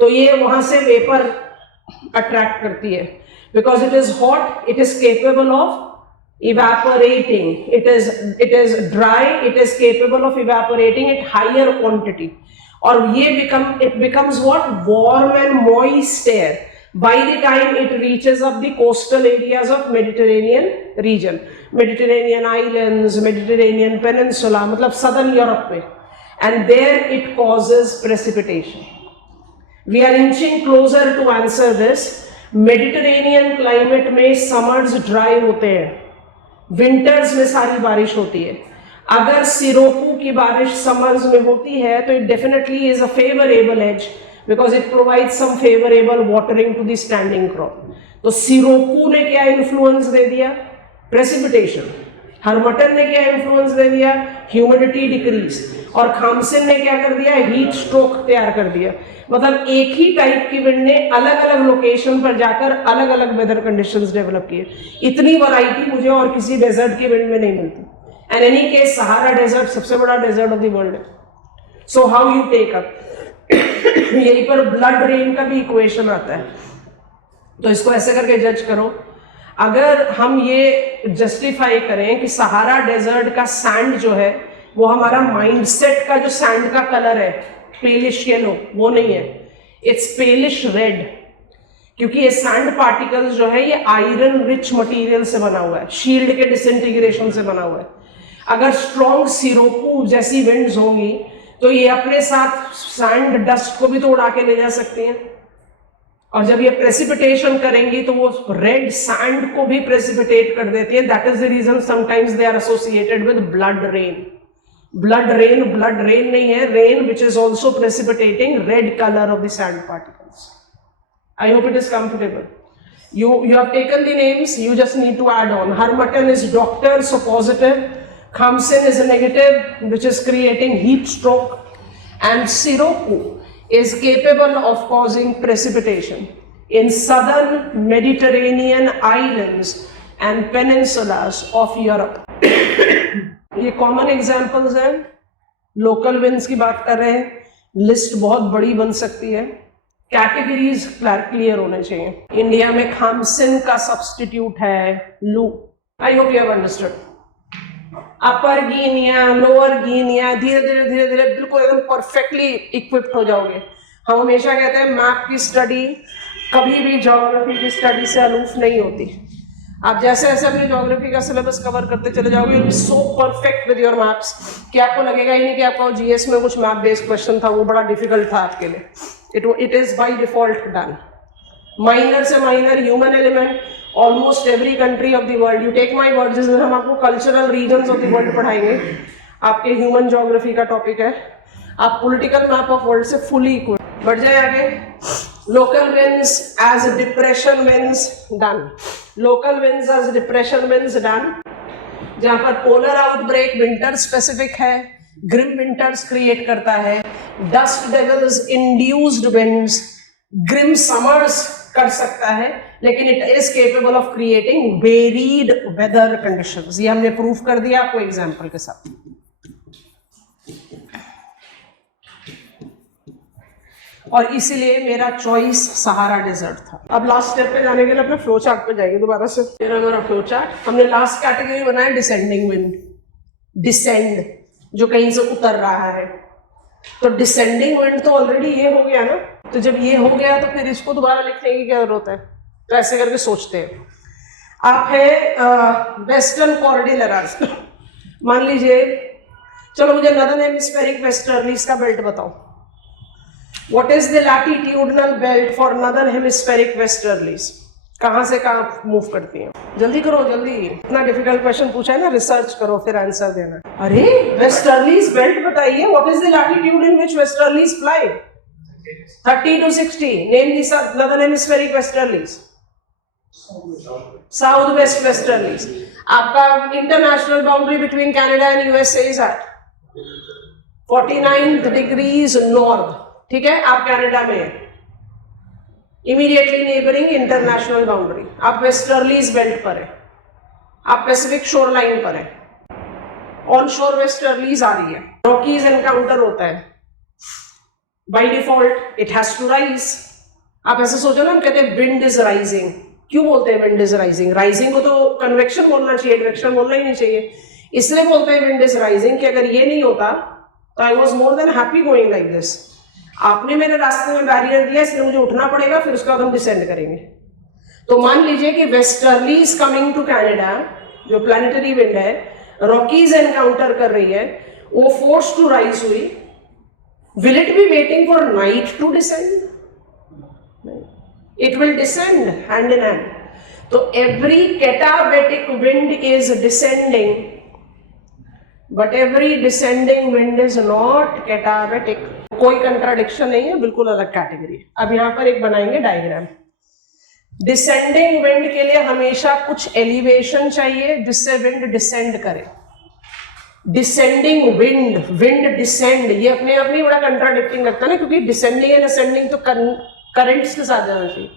तो ये वहां से वेपर अट्रैक्ट करती है। Because it is hot, it is capable of evaporating. It is dry, it is capable of evaporating at higher quantity. और ये it becomes what? Warm and moist air by the time it reaches up the coastal areas of Mediterranean region, Mediterranean islands, Mediterranean peninsula, मतलब southern Europe में, and there it causes precipitation. We are inching closer to answer this। Mediterranean climate में summers dry होते हैं, winters में सारी बारिश होती है। अगर सिरोकू की बारिश समर्स में होती है तो it definitely is a favourable edge, because it provides some favourable watering to the standing crop. तो सिरोकू ने क्या इन्फ्लुएंस दे दिया? प्रेसिपिटेशन। हरमटन ने क्या इन्फ्लुएंस दे दिया? Humidity decrease. और खामसिन ने क्या कर दिया? हीट स्ट्रोक तैयार कर दिया। मतलब एक ही टाइप की विंड ने अलग अलग लोकेशन पर जाकर अलग अलग वेदर कंडीशंस डेवलप किए। इतनी वैरायटी मुझे और किसी डेजर्ट की विंड में नहीं मिलती। And any case Sahara desert सबसे बड़ा डेजर्ट ऑफ द वर्ल्ड है। So how you take up, यहीं पर ब्लड रेन का भी इक्वेशन आता है। तो इसको ऐसे करके जज करो, अगर हम ये जस्टिफाई करें कि सहारा डेजर्ट का सैंड जो है वो हमारा माइंडसेट का जो सैंड का कलर है पेलिश येलो, वो नहीं है, इट्स पेलिश रेड, क्योंकि ये सैंड पार्टिकल्स जो है ये आयरन रिच मटेरियल से बना हुआ है, शील्ड के डिसइंटीग्रेशन से बना हुआ है। अगर स्ट्रॉन्ग सिरोकू जैसी विंड्स होंगी तो ये अपने साथ सैंड डस्ट को भी तो उड़ा के ले जा सकती हैं, और जब ये प्रेसिपिटेशन करेंगी तो वो रेड सैंड को भी प्रेसिपिटेट कर देती है। That is the reason sometimes they are associated with blood rain. Blood rain नहीं है, rain which is also precipitating red colour of the sand particles. I hope it is comfortable. You have taken the names, you just need to add on. Harmattan is doctor, so positive. Khamsin is a negative, which is creating heat stroke. And Siroku is capable of causing precipitation in southern Mediterranean islands and peninsulas of Europe. ये common examples हैं, local winds की बात कर रहे हैं, list बहुत बड़ी बन सकती है, कैटेगरीज क्लियर होने चाहिए। इंडिया में खामसिन का सब्स्टिट्यूट है लू। आई hope you have understood. Upper Guinea, lower Guinea, धीरे धीरे बिल्कुल एकदम परफेक्टली इक्विप्ड हो जाओगे। हम हमेशा कहते हैं मैप की स्टडी कभी भी ज्योग्राफी की स्टडी से अलूफ नहीं होती। आप जैसे जैसे अपनी ज्योग्राफी का सिलेबस कवर करते चले जाओगे, you will be so perfect with your maps कि आपको लगेगा ही नहीं कि आपका जीएस में कुछ मैप बेस्ड क्वेश्चन था, वो बड़ा डिफिकल्ट था आपके लिए। It is by default done. Minor से minor human element, almost every country of the world. You take my word, जिस दिन हम आपको cultural regions of the world पढ़ाएंगे, आपके human geography का topic है, आप political map of world से fully equipped। बढ़ जाए आगे। Local winds as depression winds done. Local winds as depression winds done. जहाँ पर polar outbreak winter specific है, ग्रिम विंटर्स क्रिएट करता है, dust devils induced winds grim summers कर सकता है, लेकिन it is capable of creating varied weather conditions. ये हमने प्रूव कर दिया आपको एग्जांपल के साथ। और इसीलिए मेरा चॉइस सहारा डेजर्ट था। अब लास्ट स्टेप पे जाने के लिए अपने फ्लो चार्ट पे जाएंगे दोबारा से। मेरा फ्लो चार्ट, हमने लास्ट कैटेगरी बनाया डिसेंडिंग विंड, डिसेंड जो कहीं से उतर रहा है। तो डिसेंडिंग विंड तो ऑलरेडी ये हो गया ना, तो जब ये हो गया तो फिर इसको दोबारा लिखने की क्या जरूरत है? तो ऐसे करके सोचते हैं। आप है वेस्टर्न कॉर्डिलेरास, मान लीजिए, चलो मुझे नदर्न हेमिस्फेरिक वेस्टर्लीज का बेल्ट बताओ। What is the latitudinal belt for northern hemispheric westerlies? कहां से कहां मूव करती हैं? जल्दी करो जल्दी, इतना डिफिकल्ट क्वेश्चन पूछा है ना, रिसर्च करो फिर आंसर देना। अरे वेस्टर्लीज बेल्ट बताइए, what is the latitude in which westerlies fly? 30 to 60। Name the northern hemispheric westerlies. South west westerlies. आपका international boundary between Canada and USA is at 49 degrees north. ठीक है, आप Canada में immediately neighbouring international boundary, आप westerlies belt पर है, आप Pacific shore line पर है, ऑन शोर वेस्टर्लीज आ रही है, रॉकीज एनकाउंटर होता है, by default it has to rise. आप ऐसे सोचो ना, हम कहते हैं विंड इज राइजिंग। क्यों बोलते हैं विंड इज राइजिंग? राइजिंग को तो कन्वेक्शन बोलना चाहिए, डायरेक्शन बोलना ही नहीं चाहिए। इसलिए बोलते हैं विंड इज राइजिंग कि अगर ये नहीं होता तो I was more than happy going like this. आपने मेरे रास्ते में बैरियर दिया, इसलिए मुझे उठना पड़ेगा, फिर उसके बाद हम डिसेंड करेंगे। तो मान लीजिए कि westerly is coming to Canada, जो प्लैनेटरी विंड है, रॉकीज एनकाउंटर कर रही है, वो फोर्स टू राइज हुई। Will it be waiting for night to descend? It will descend hand in hand. तो every katabatic wind is descending, but every descending wind is not katabatic. कोई contradiction नहीं है, बिल्कुल अलग कैटेगरी। अब यहां पर एक बनाएंगे डायग्राम। डिसेंडिंग विंड के लिए हमेशा कुछ एलिवेशन चाहिए जिससे विंड डिसेंड करे। डिसेंडिंग विंड, विंड डिसेंड, ये अपने आप में बड़ा कंट्राडिक्टिंग लगता है ना, क्योंकि डिसेंडिंग एंड असेंडिंग तो करंट्स के साथ जाना चाहिए।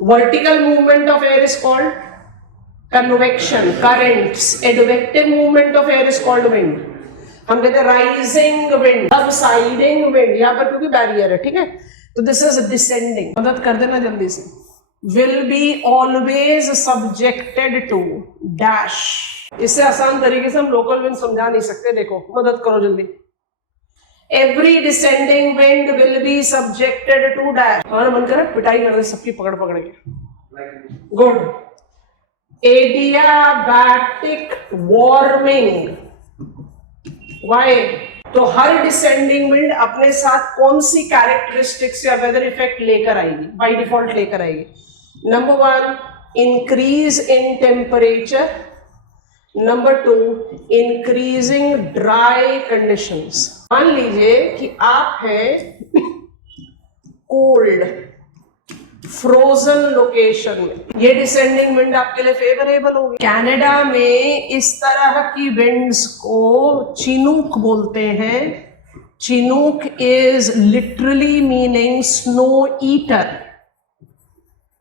Vertical movement of air is called convection, currents. Advective movement of air is called wind. हम कहते हैं राइजिंग विंड, सबसाइडिंग विंड, यहाँ पर क्योंकि बैरियर है। ठीक है, तो दिस इज डिसेंडिंग। मदद कर देना जल्दी से। will be always subjected to dash. इससे आसान तरीके से हम लोकल विंड समझा नहीं सकते, देखो मदद करो जल्दी। Every descending wind will be subjected to dash. हमारा मन करे पिटाई कर दे सबकी पकड़ पकड़ के। गुड। Adiabatic warming. Why? तो हर डिसेंडिंग विंड अपने साथ कौन सी कैरेक्टरिस्टिक्स या वेदर इफेक्ट लेकर आएगी, बाय डिफॉल्ट लेकर आएगी। Number 1, increase in temperature. Number 2, increasing dry conditions. मान लीजिए कि आप हैं कोल्ड फ्रोजन लोकेशन में, ये डिसेंडिंग विंड आपके लिए फेवरेबल होगी। कनाडा में इस तरह की विंड्स को चिनूक बोलते हैं। Chinook is literally meaning snow eater.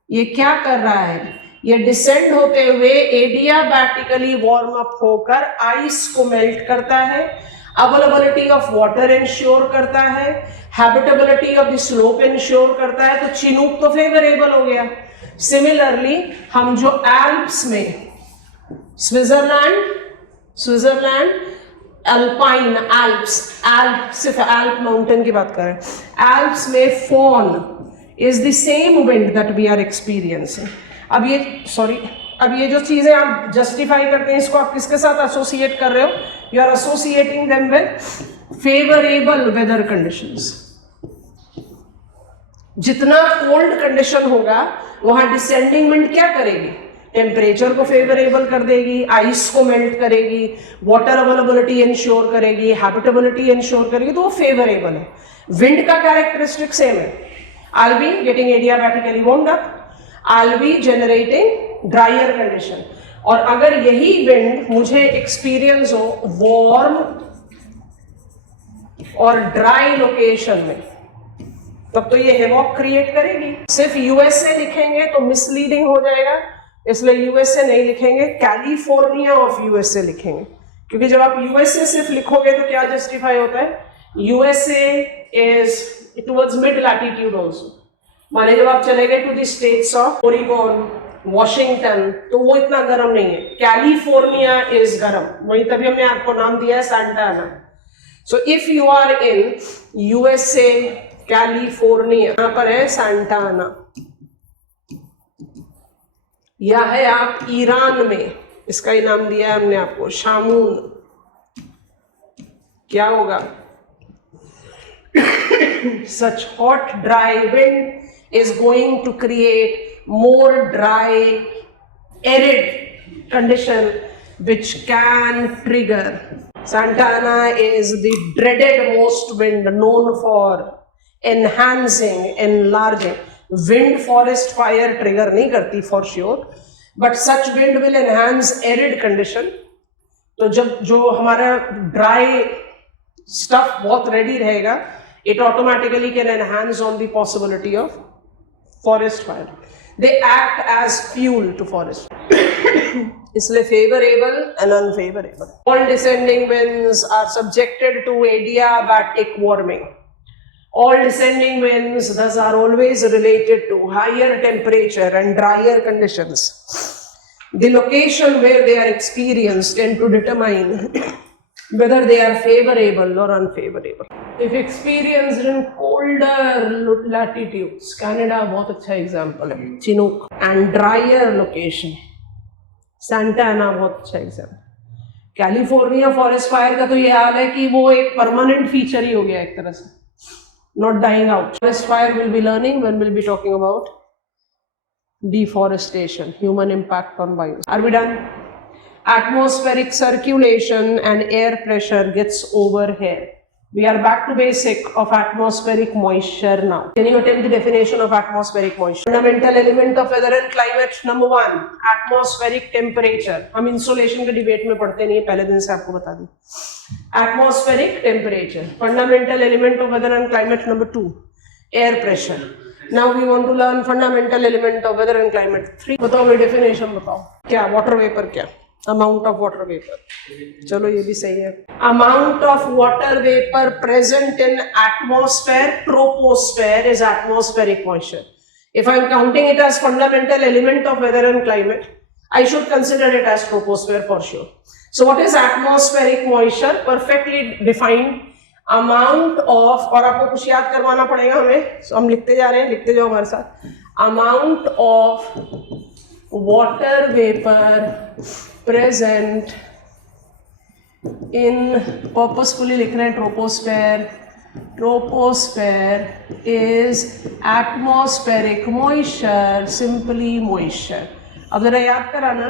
ये क्या कर रहा है, ये डिसेंड होते हुए एडियाबैटिकली वार्म अप होकर आइस को मेल्ट करता है, अवेलेबिलिटी ऑफ वाटर इंश्योर करता है, habitability of the slope ensure करता है, तो चिनूक तो फेवरेबल हो गया। सिमिलरली हम जो एल्प्स में स्विट्जरलैंड अल्पाइन एल्प सिर्फ एल्प माउंटेन की बात करें, एल्प्स में foehn is the same wind that we are experiencing. अब ये जो चीजें आप जस्टिफाई करते हैं, इसको आप किसके साथ एसोसिएट कर रहे हो? You are associating them with favourable weather conditions. जितना कोल्ड कंडीशन होगा वहां डिसेंडिंग विंड क्या करेगी, टेम्परेचर को फेवरेबल कर देगी, आइस को मेल्ट करेगी, वाटर अवेलेबिलिटी इंश्योर करेगी, हैबिटेबिलिटी इंश्योर करेगी, तो वो फेवरेबल है। विंड का कैरेक्टरिस्टिक सेम है। I'll be getting adiabatically warmed up, I'll be generating drier condition। और अगर यही विंड मुझे एक्सपीरियंस हो वार्म और ड्राई लोकेशन में, तब तो ये हेवॉक क्रिएट करेगी। सिर्फ यूएसए लिखेंगे तो मिसलीडिंग हो जाएगा, इसलिए यूएसए नहीं लिखेंगे, कैलिफोर्निया ऑफ यूएसए लिखेंगे। क्योंकि जब आप यूएसए सिर्फ लिखोगे तो क्या जस्टिफाई होता है, USA is towards mid latitude also. माने जब आप चले गए to the states of Oregon, Washington, तो वो इतना गर्म नहीं है। कैलिफोर्निया इज गर्म, वही तभी हमने आपको नाम दिया है Santa Ana. So if you are in USA California, यहां पर है सांता आना, या है आप ईरान में, इसका ही नाम दिया है हमने आपको शामून, क्या होगा? Such hot dry wind is going to create more dry arid condition which can trigger. Santa Ana is the dreaded most wind known for enhancing, enlarging. Wind forest fire trigger नहीं करती for sure, but such wind will enhance arid condition. तो जब जो हमारा dry stuff बहुत ready रहेगा, it automatically can enhance on the possibility of forest fire. They act as fuel to forest. इसलिए favorable and unfavorable. All descending winds are subjected to adiabatic warming. All descending winds thus are always related to higher temperature and drier conditions. The location where they are experienced tend to determine whether they are favorable or unfavorable. If experienced in colder latitudes, Canada बहुत अच्छा example है, Chinook, and drier location, Santa Ana बहुत अच्छा example. California forest fire का तो ये हाल है कि वो एक परमानेंट फीचर ही हो गया एक तरह से, not dying out. Forest fire will be learning when we'll be talking about deforestation, human impact on bio. Are we done? Atmospheric circulation and air pressure gets over here. We are back to basic of atmospheric moisture now. Can you attempt the definition of atmospheric moisture? Fundamental element of weather and climate. Number 1, atmospheric temperature. हम insolation के debate में पढ़ते नहीं है, पहले दिन से आपको बता दूं। Atmospheric temperature. Fundamental element of weather and climate. Number 2, air pressure. Now we want to learn fundamental element of weather and climate. 3. बताओ भाई definition बताओ। क्या water vapor क्या? Amount of water vapor. चलो ये भी सही है। Amount of water vapor present in atmosphere, troposphere is atmospheric moisture. If I'm counting it as fundamental element of weather and climate, I should consider it as troposphere for sure. So what is atmospheric moisture? Perfectly defined amount of, और आपको कुछ याद करवाना पड़ेगा हमें, so हम लिखते जा रहे हैं, लिखते जाओ हमारे साथ, amount of water vapor present in, purposefully लिख रहे हैं troposphere. Troposphere is atmospheric moisture, simply moisture. अब जरा याद कराना,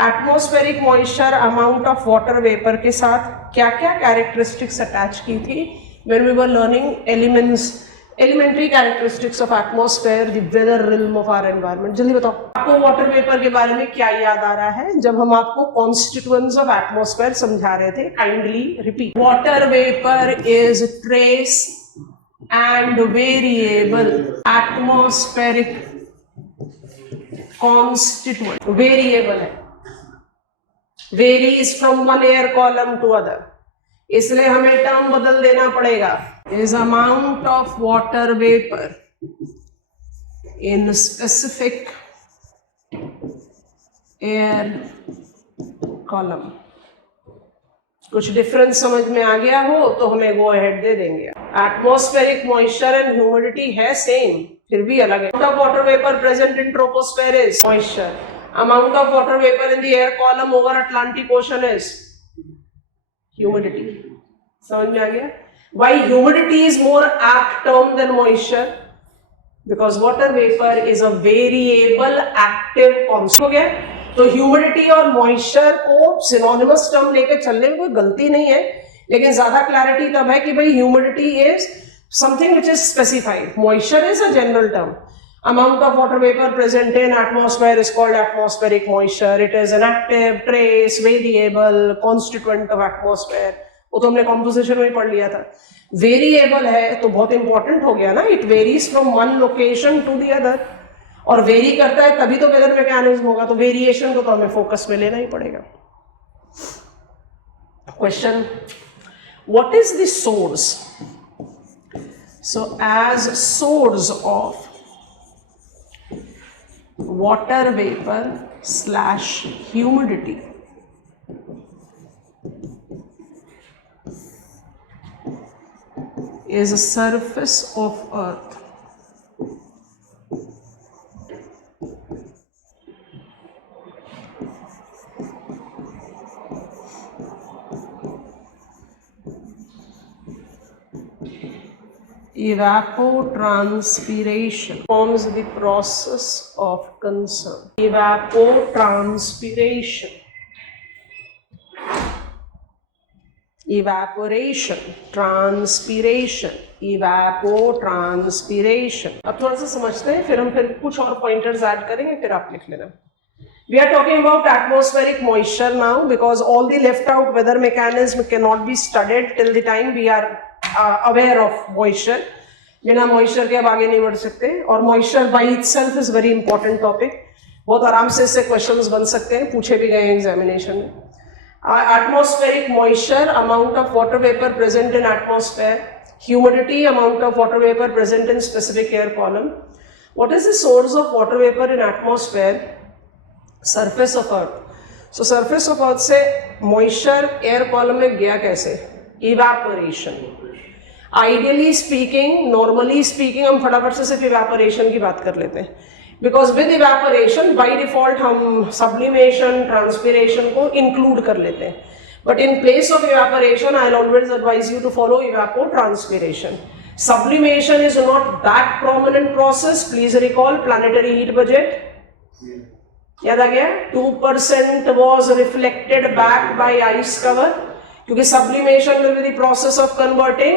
atmospheric moisture amount of water vapour के साथ क्या क्या कैरेक्टरिस्टिक्स अटैच की थी when we were learning elementary characteristics of atmosphere, the weather realm of our environment. जल्दी बताओ आपको वाटर वेपर के बारे में क्या याद आ रहा है जब हम आपको कॉन्स्टिट्यूएंट्स ऑफ एटमॉस्फेयर समझा रहे थे. Kindly repeat. Water vapour is trace and variable atmospheric constituent. Variable है, varies from one air column to other, इसलिए हमें टर्म बदल देना पड़ेगा. Is amount of water vapour in specific air column. कुछ डिफरेंस समझ में आ गया हो तो हमें गो अहेड दे देंगे. एटमॉस्फेरिक मॉइस्चर एंड ह्यूमिडिटी है सेम, फिर भी अलग है. Amount of water vapour present in troposphere is moisture. Amount of water vapor in the air column over Atlantic Ocean is humidity. समझ में आ गया? Why humidity is more apt term than moisture? Because water vapor is a variable active constant. हो गया? तो humidity और moisture को synonymous term लेके चलने में कोई गलती नहीं है, लेकिन ज्यादा clarity तब है कि भाई humidity is something which is specified. Moisture is a general term. Amount of water vapor present in atmosphere is called atmospheric moisture. It is an active, trace, variable, constituent of atmosphere. वो तो हमने composition में ही पढ़ लिया था. Variable है तो बहुत important हो गया ना. It varies from one location to the other. और vary करता है तभी तो weather mechanism होगा. तो variation को तो हमें focus में लेना ही पड़ेगा. Question: what is the source? So as source of water vapor slash humidity is a surface of earth. Evapotranspiration forms the process of concern. Evapotranspiration. Evaporation, transpiration, evapotranspiration. अब थोड़ा सा समझते हैं, फिर हम कुछ और पॉइंटर्स ऐड करेंगे, फिर आप लिख लेना. We are talking about atmospheric moisture now because all the left out weather mechanism cannot be studied till the time we are aware of moisture. बिना moisture के अब आगे नहीं बढ़ सकते. और moisture by itself is very important topic. बहुत आराम से इससे questions बन सकते हैं, पूछे भी गए examination में. Atmospheric moisture, amount of water vapor present in atmosphere. Humidity, amount of water vapor present in specific air column. What is the source of water vapor in atmosphere? Surface of earth. So surface of earth से moisture air column में गया कैसे? Evaporation. Ideally speaking, normally speaking, हम फटाफट से सिर्फ evaporation की बात कर लेते हैं. Because with evaporation by default हम sublimation, transpiration को include कर लेते हैं. But in place of evaporation, I'll always advise you to follow evapotranspiration. Sublimation is not that prominent process. Please recall planetary heat budget. याद आ गया? 2% was reflected back by ice cover. क्योंकि sublimation will be the process of converting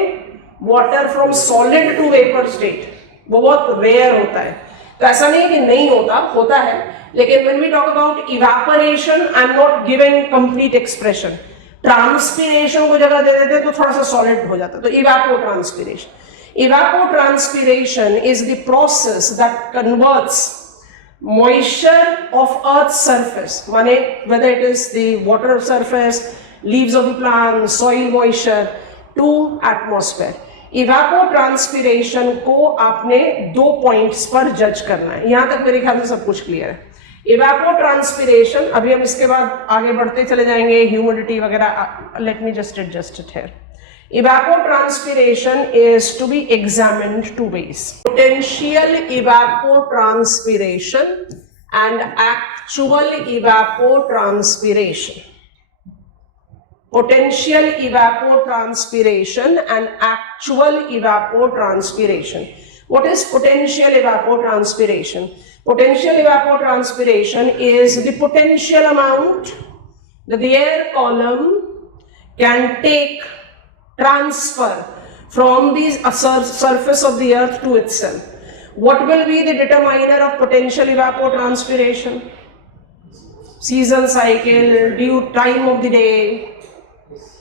water from solid to vapor state. वो बहुत rare होता है. तो ऐसा नहीं कि नहीं होता, होता है. लेकिन when we talk about evaporation, I'm not giving complete expression. Transpiration को जगह दे देते तो थोड़ा सा solid हो जाता. तो evapotranspiration. Evapotranspiration is the process that converts moisture of Earth's surface, माने whether it is the water surface, leaves of the plant, soil moisture, to atmosphere. इवापोट्रांसपिरेशन को आपने 2 पॉइंट्स पर जज करना है। यहां तक मेरे ख्याल से सब कुछ क्लियर है। इवापोट्रांसपिरेशन, अभी हम इसके बाद आगे बढ़ते चले जाएंगे, ह्यूमिडिटी वगैरह, let me just adjust it here. Evapotranspiration is to be examined 2 ways: potential evapotranspiration and actual evapotranspiration. Potential evapotranspiration and actual evapotranspiration. What is potential evapotranspiration? Potential evapotranspiration is the potential amount that the air column can take, transfer from the surface of the earth to itself. What will be the determiner of potential evapotranspiration? Season cycle, due time of the day.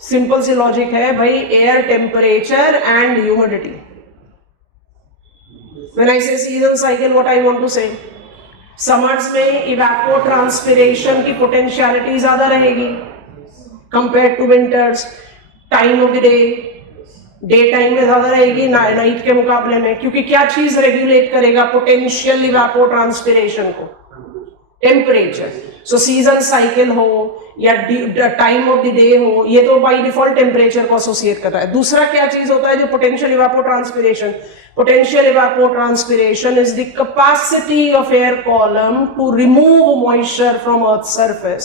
Simple सी logic है भाई, air temperature and humidity. When I say season cycle, what I want to say? Summers में evapotranspiration की potentiality ज़्यादा रहेगी compared to winters. Time of the day time में ज्यादा रहेगी नाइट के मुकाबले में, क्योंकि क्या चीज रेगुलेट करेगा पोटेंशियल इवापोट्रांसपिरेशन को? टेम्परेचर। सो सीजन साइकिल हो या टाइम ऑफ द डे हो, ये तो बाय डिफॉल्ट टेम्परेचर को एसोसिएट कर रहा है। दूसरा क्या चीज होता है जो potential evapotranspiration? Potential evapotranspiration is the capacity of air column to remove moisture from earth surface.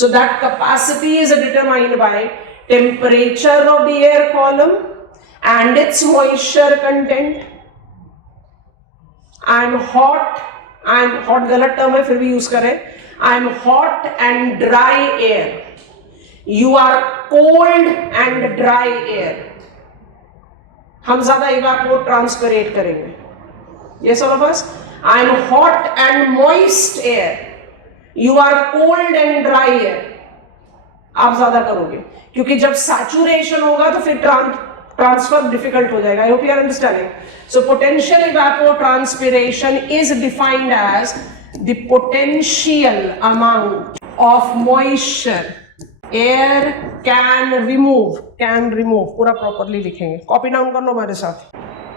So that capacity is determined by temperature of the air column and its moisture content. I'm hot गलत term है फिर भी use करें. I'm hot and dry air. You are cold and dry air. हम ज्यादा evapotranspirate करेंगे. Yes, all of us. I'm hot and moist air. You are cold and dry air. आप ज्यादा करोगे, क्योंकि जब सैचुरेशन होगा तो फिर ट्रांसफर डिफिकल्ट हो जाएगा. I hope you are understanding. So potential evapotranspiration is defined as the potential amount of moisture air can remove. पूरा प्रॉपरली लिखेंगे, कॉपी डाउन कर लो हमारे साथ.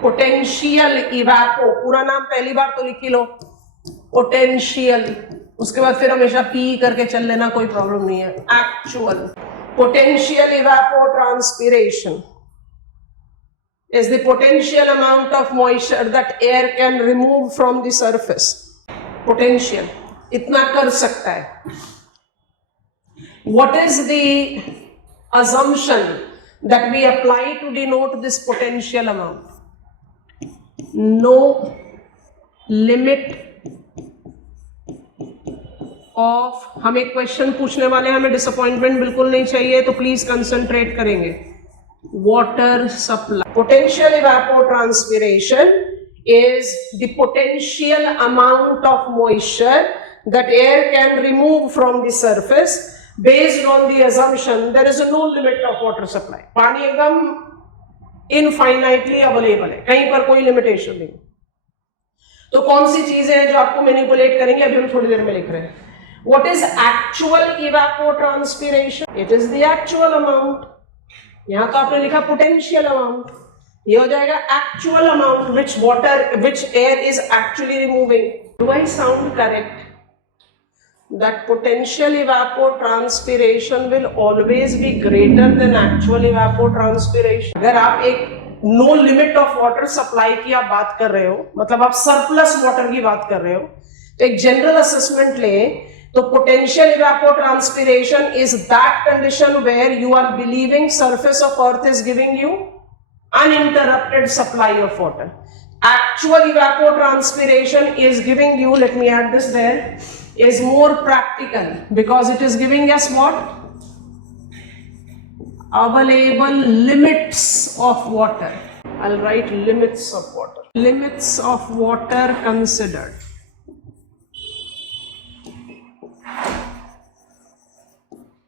पोटेंशियल इवापो, पूरा नाम पहली बार तो लिख ही लो, पोटेंशियल. उसके बाद फिर हमेशा पी करके चल लेना, कोई प्रॉब्लम नहीं है. Actual potential evapotranspiration is the potential amount of moisture that air can remove from the surface. Potential इतना कर सकता है. What is the assumption that we apply to denote this potential amount? No limit of. हम एक question पूछने वाले हैं, हमें डिसअपॉइंटमेंट बिल्कुल नहीं चाहिए, तो प्लीज कंसंट्रेट करेंगे. Water supply. Potential evapotranspiration is the potential amount of moisture that air can remove from the surface based on the assumption there is no limit of water supply. पानी एकदम infinitely available है, कहीं पर कोई limitation नहीं. तो कौन सी चीजें हैं जो आपको मैनिपुलेट करेंगे, अभी हम थोड़ी देर में लिख रहे हैं. What is actual evapotranspiration? It is the actual amount. यहां तो आपने लिखा potential amount, ये हो जाएगा actual amount which air is actually removing. Do I sound correct? That potential evapotranspiration will always be greater than actual evapotranspiration. अगर आप एक no limit of water supply की आप बात कर रहे हो, मतलब आप सरप्लस वाटर की बात कर रहे हो, तो एक जनरल असेसमेंट लें तो potential evapotranspiration is that condition where you are believing surface of earth is giving you uninterrupted supply of water. Actual evapotranspiration is giving you, let me add this there, is more practical because it is giving us what? Available limits of water. I'll write limits of water. Limits of water considered.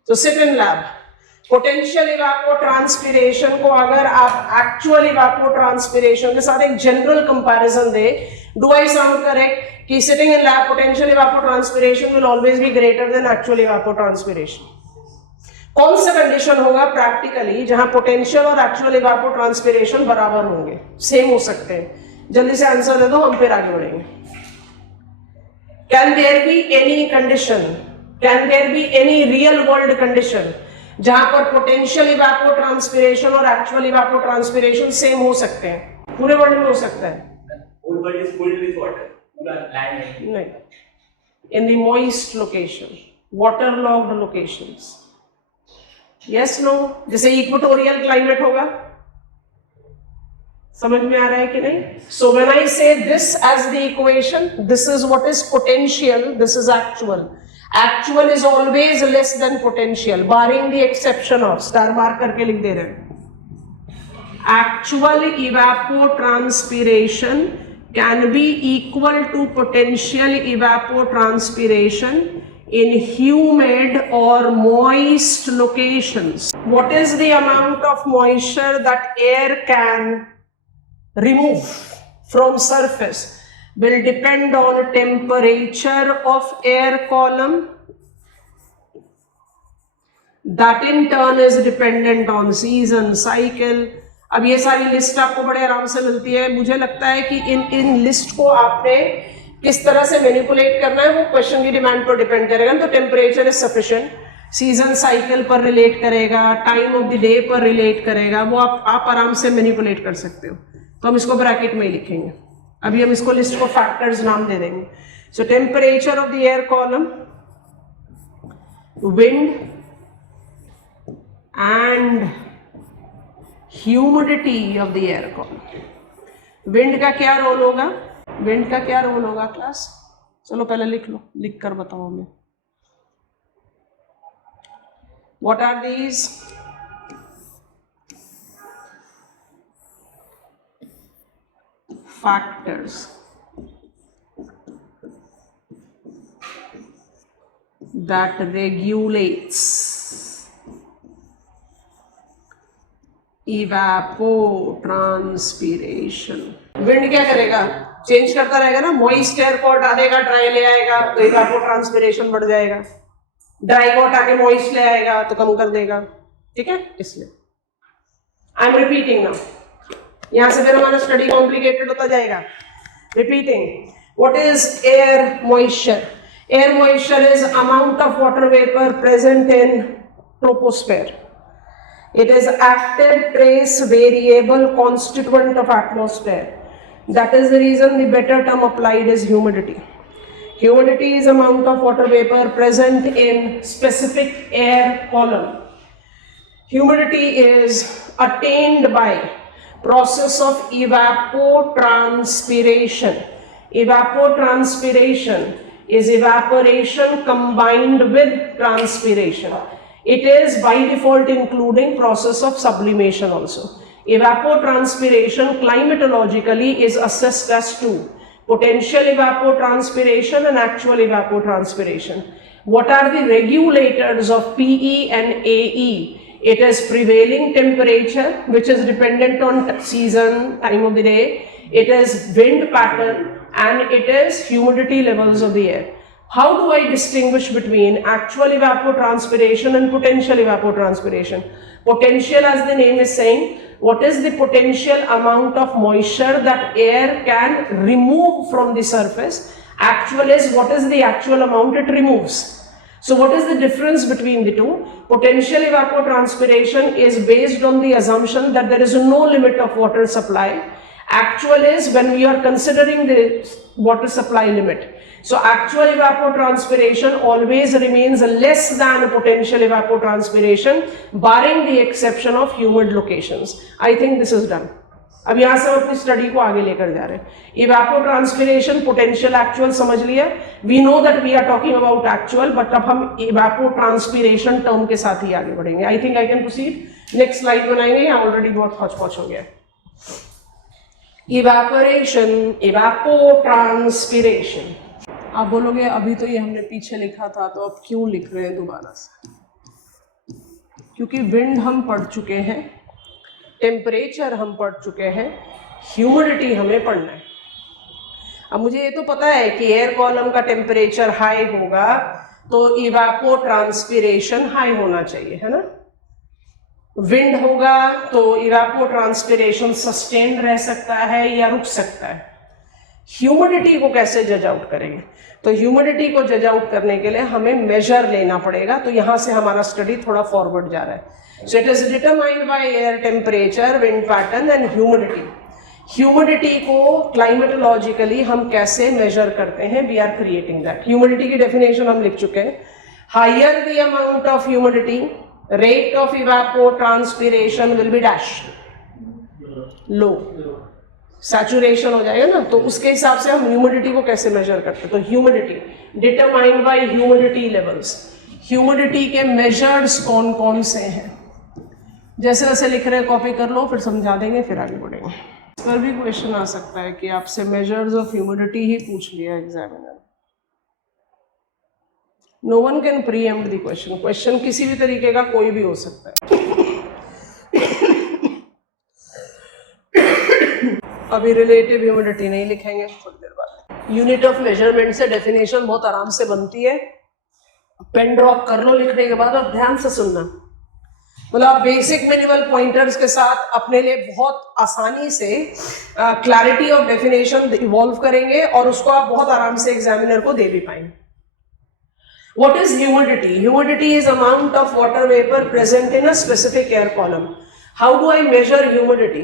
तो sit in lab. Potential evapotranspiration को अगर आप actual evapotranspiration के साथ एक general comparison दे, do I sound correct कि sitting in lab potential evapotranspiration will always be greater than actual evapotranspiration? कौन सा कंडीशन होगा प्रैक्टिकली जहां पोटेंशियल और एक्चुअल इवापोट्रांसपिरेशन बराबर होंगे, सेम हो सकते हैं? जल्दी से आंसर दे दो, हम फिर आगे बढ़ेंगे। Can there be any condition, can there be any real world condition जहां पर पोटेंशियल इवापोट्रांसपिरेशन और एक्चुअल इवापोट्रांसपिरेशन सेम हो सकते हैं? पूरे वर्ल्ड में हो सकता है? नहीं, in the moist location, water logged locations. Yes no? जैसे इक्वेटोरियल क्लाइमेट होगा, समझ में आ रहा है कि नहीं? सो when I say this as the equation, this is what is potential, this is actual. Actual is always less than potential, barring the exception of, star mark करके लिख दे रहे हैं। Actual evapotranspiration can be equal to potential evapotranspiration in humid or moist locations. What is the amount of moisture that air can remove from surface will depend on temperature of air column. That in turn is dependent on season cycle. अब ये सारी list आपको बड़े आराम से मिलती है। मुझे लगता है कि इन लिस्ट को आपने किस तरह से मैनिपुलेट करना है वो क्वेश्चन की डिमांड पर डिपेंड करेगा। तो temperature is sufficient, season cycle पर रिलेट करेगा, टाइम ऑफ द डे पर रिलेट करेगा, वो आप आराम से मैनिपुलेट कर सकते हो। तो हम इसको ब्रैकेट में ही लिखेंगे। अभी हम इसको लिस्ट को फैक्टर्स नाम दे देंगे। सो temperature of the air column, wind and humidity of the air column. Wind का क्या रोल होगा? विंड का क्या रोल होगा क्लास? चलो पहले लिख लो, लिख कर बताओ हमें। What are these? Factors that regulates evapotranspiration. Wind क्या करेगा? चेंज करता रहेगा ना, मॉइस्ट एयर को हटा देगा, ड्राई ले आएगा तो इवापोट्रांसपिरेशन बढ़ जाएगा, ड्राई को हटा के मॉइस्ट ले आएगा तो कम कर देगा। ठीक है, इसलिए आई एम रिपीटिंग नाउ, यहां से फिर हमारा स्टडी कॉम्प्लिकेटेड होता जाएगा। Repeating, what is air moisture? Air moisture is amount of water vapour present in troposphere. It is active trace variable constituent of atmosphere. That is the reason the better term applied is humidity. Humidity is amount of water vapor present in specific air column. Humidity is attained by process of evapotranspiration. Evapotranspiration is evaporation combined with transpiration. It is by default including process of sublimation also. Evapotranspiration climatologically is assessed as two: potential evapotranspiration and actual evapotranspiration. What are the regulators of PE and AE? It is prevailing temperature, which is dependent on season, time of the day. It is wind pattern, and it is humidity levels of the air. How do I distinguish between actual evapotranspiration and potential evapotranspiration? Potential, as the name is saying, what is the potential amount of moisture that air can remove from the surface? Actual is what is the actual amount it removes. So what is the difference between the two? Potential evapotranspiration is based on the assumption that there is no limit of water supply. Actual is when we are considering the water supply limit. So actual evapotranspiration always remains less than potential evapotranspiration, barring the exception of humid locations. I think this is done. अब यहाँ से हम अपनी study को आगे लेकर जा रहे हैं। इवापोट्रांसपिरेशन, पोटेंशियल, एक्चुअल समझ लिया। We know that we are talking about actual, but अब हम इवापोट्रांसपिरेशन टर्म के साथ ही आगे बढ़ेंगे। I think I can proceed. Next slide बनाएंगे, यहाँ ऑलरेडी बहुत हौच-पौच हो गया। Evaporation, evapotranspiration. आप बोलोगे अभी तो ये हमने पीछे लिखा था, तो अब क्यों लिख रहे हैं दोबारा से? क्योंकि विंड हम पढ़ चुके हैं, टेम्परेचर हम पढ़ चुके हैं, ह्यूमिडिटी हमें पढ़ना है। अब मुझे ये तो पता है कि एयर कॉलम का टेम्परेचर हाई होगा तो इवापोट्रांसपिरेशन हाई होना चाहिए, है ना। विंड होगा तो इवापोट्रांसपिरेशन सस्टेन रह सकता है या रुक सकता है। ह्यूमिडिटी को कैसे जज आउट करेंगे? तो ह्यूमिडिटी को जज आउट करने के लिए हमें मेजर लेना पड़ेगा, तो यहां से हमारा स्टडी थोड़ा फॉरवर्ड जा रहा है। So it is determined by air temperature, wind pattern and humidity. Humidity को क्लाइमेटोलॉजिकली हम कैसे मेजर करते हैं? We are creating that. Humidity की डेफिनेशन हम लिख चुके हैं। Higher the amount of humidity, rate of evapotranspiration will be dash, low, saturation हो जाएगा ना। तो उसके हिसाब से हम ह्यूमिडिटी को कैसे मेजर करते हैं? तो humidity determined by humidity levels. Humidity के मेजर्स कौन कौन से हैं? जैसे जैसे लिख रहे हैं कॉपी कर लो, फिर समझा देंगे, फिर आगे बढ़ेंगे। इस पर भी क्वेश्चन आ सकता है कि आपसे मेजर्स ऑफ ह्यूमिडिटी ही पूछ लिया examiner. No one can preempt the question. Question किसी भी तरीके का कोई भी हो सकता है। अभी रिलेटिव ह्यूमिडिटी नहीं लिखेंगे, थोड़ी देर बाद। यूनिट ऑफ मेजरमेंट से डेफिनेशन बहुत आराम से बनती है। पेन ड्रॉप कर लो लिखने के बाद और ध्यान से सुनना। मतलब बेसिक मिनिमल पॉइंटर्स के साथ अपने लिए बहुत आसानी से क्लैरिटी ऑफ डेफिनेशन इवॉल्व करेंगे और उसको आप बहुत आराम से एग्जामिनर को दे भी पाएंगे। What is humidity? Humidity is amount of water vapor present in a specific air column. How do I measure humidity?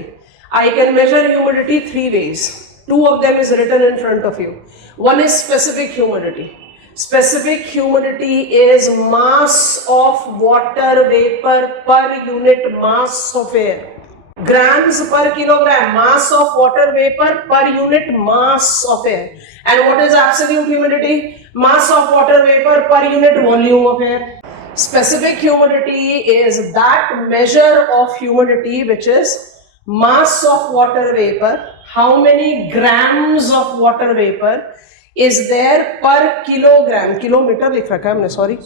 I can measure humidity three ways. Two of them is written in front of you. One is specific humidity. Specific humidity is mass of water vapor per unit mass of air. Grams per kilogram, mass of water vapor per unit mass of air. And what is absolute humidity? Mass of water vapor per unit volume of air. Specific humidity is that measure of humidity which is mass of water vapor. How many grams of water vapor is there per kilogram? Kilometre लिख रखा है हमने, sorry,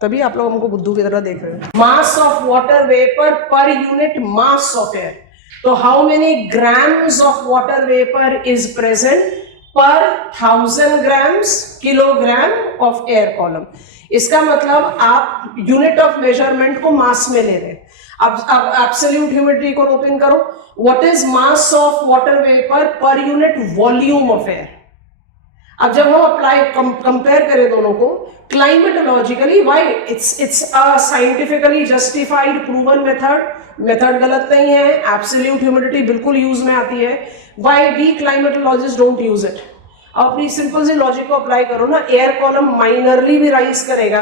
तभी आप लोग हमको बुद्धू की तरह देख रहे हैं। Mass of water vapour per unit mass of air. तो how many grams of water vapour is present per 1000 grams kilogram of air column. इसका मतलब आप यूनिट ऑफ मेजरमेंट को मास में ले रहे हैं। अब एब्सोल्यूट ह्यूमिडिटी को ओपन करो। What is mass of water vapour per unit volume of air? अब जब हम अप्लाई कंपेयर करें दोनों को climatologically, why it's a scientifically justified proven method गलत नहीं है। एब्सोल्यूट ह्यूमिडिटी बिल्कुल यूज में आती है। Why we climatologist don't use it? अपनी सिंपल सी लॉजिक को अप्लाई करो ना। एयर कॉलम माइनरली भी राइज करेगा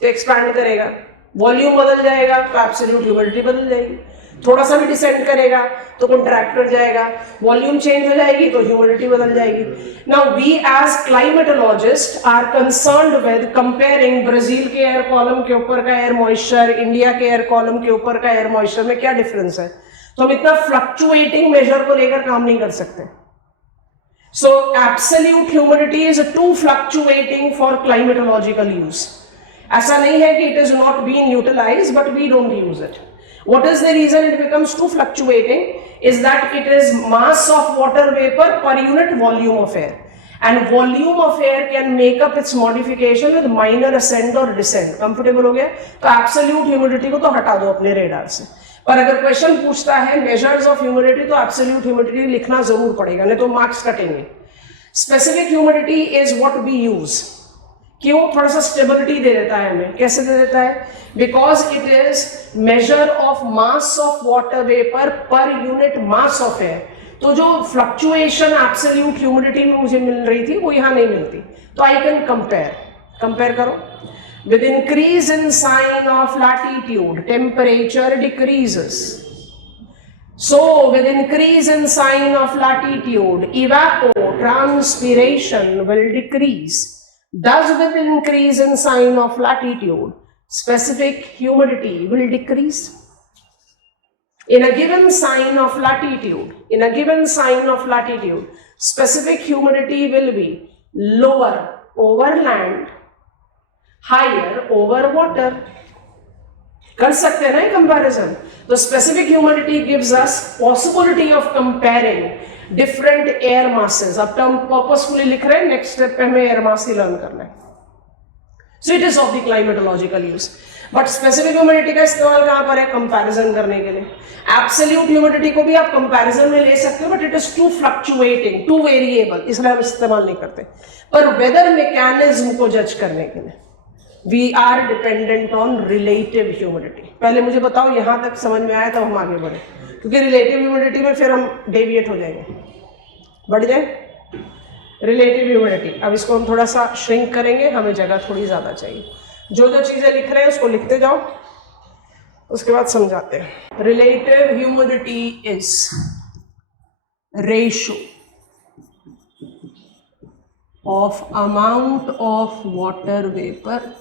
तो एक्सपैंड करेगा, वॉल्यूम बदल जाएगा तो एब्सोल्यूट ह्यूमिडिटी बदल जाएगी। थोड़ा सा भी डिसेंड करेगा तो कंट्रैक्ट कर जाएगा, वॉल्यूम चेंज हो जाएगी तो ह्यूमिडिटी बदल जाएगी। Now we as climatologist are concerned with comparing Brazil के एयर कॉलम के ऊपर का एयर मॉइस्चर, इंडिया के एयर कॉलम के ऊपर का एयर मॉइस्चर में क्या डिफरेंस है। तो हम इतना फ्लक्चुएटिंग मेजर को लेकर काम नहीं कर सकते। So absolute humidity is too fluctuating for climatological use. ऐसा नहीं है कि it is not been utilized but we don't use it. What is the reason it becomes too fluctuating? Is that it is mass of water vapor per unit volume of air, and volume of air can make up its modification with minor ascent or descent. Comfortable हो गया? तो absolute humidity को तो हटा दो अपने radar से। पर अगर क्वेश्चन पूछता है measures of humidity तो absolute humidity लिखना जरूर पड़ेगा, नहीं तो मार्क्स कटेंगे। Specific humidity is what we use. क्यों? थोड़ा सा स्टेबिलिटी दे देता है हमें। कैसे दे देता है? Because it is measure of mass of water vapour per unit mass of air. तो जो फ्लक्चुएशन एब्सोल्यूट ह्यूमिडिटी में मुझे मिल रही थी वो यहां नहीं मिलती। तो आई कैन कंपेयर करो। With increase in sine of latitude temperature decreases. So with increase in sign of latitude, evapotranspiration will decrease. Thus with increase in sign of latitude, specific humidity will decrease. In a given sign of latitude, specific humidity will be lower over land, higher over water. कर सकते हैं ना comparison. तो specific humidity gives us possibility of comparing different air masses. अब तो हम purposefully लिख रहे हैं, नेक्स्ट स्टेप पे हमें एयर मास ही लर्न करना है। So it is of the climatological use. But specific humidity का इस्तेमाल कहां पर है? कंपैरिजन करने के लिए। एब्सोल्यूट ह्यूमिडिटी को भी आप कंपैरिजन में ले सकते हो, but it is too fluctuating, too variable, इसलिए हम इस्तेमाल नहीं करते। पर वेदर मैकेनिज्म को जज करने के लिए we are dependent on relative humidity. पहले मुझे बताओ यहां तक समझ में आया, तब हम आगे बढ़े, क्योंकि रिलेटिव ह्यूमिडिटी में फिर हम डेविएट हो जाएंगे, बढ़ जाए रिलेटिव ह्यूमिडिटी। अब इसको हम थोड़ा सा श्रिंक करेंगे, हमें जगह थोड़ी ज्यादा चाहिए। जो जो चीजें लिख रहे हैं उसको लिखते जाओ, उसके बाद समझाते हैं। Relative humidity is ratio of amount of water vapour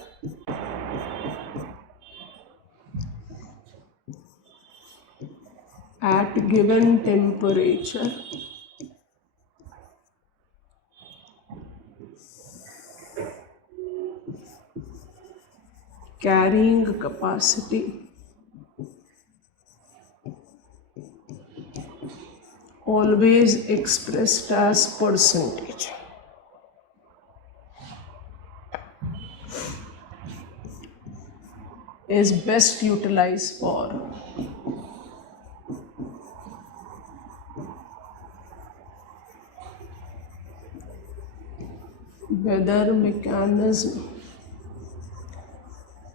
at given temperature carrying capacity always expressed as percentage. Is best utilized for weather mechanism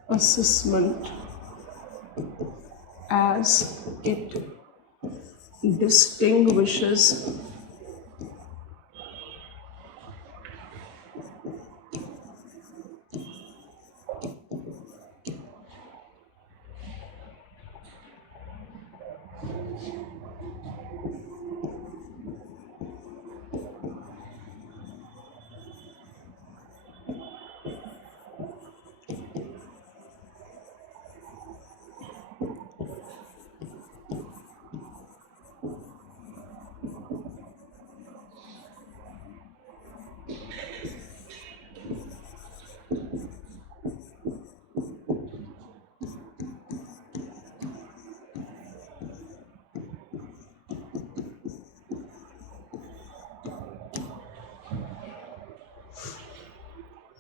assessment as it distinguishes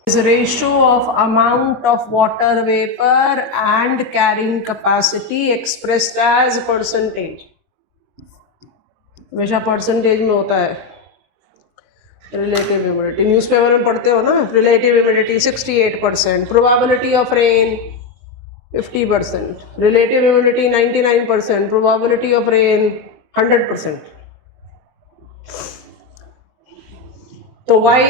is ratio of amount of water vapor and carrying capacity expressed as percentage। हमेशा percentage में होता है relative humidity. Newspaper में पढ़ते हो ना, relative humidity 68%, probability of rain 50%, relative humidity 99%, probability of rain 100%। So why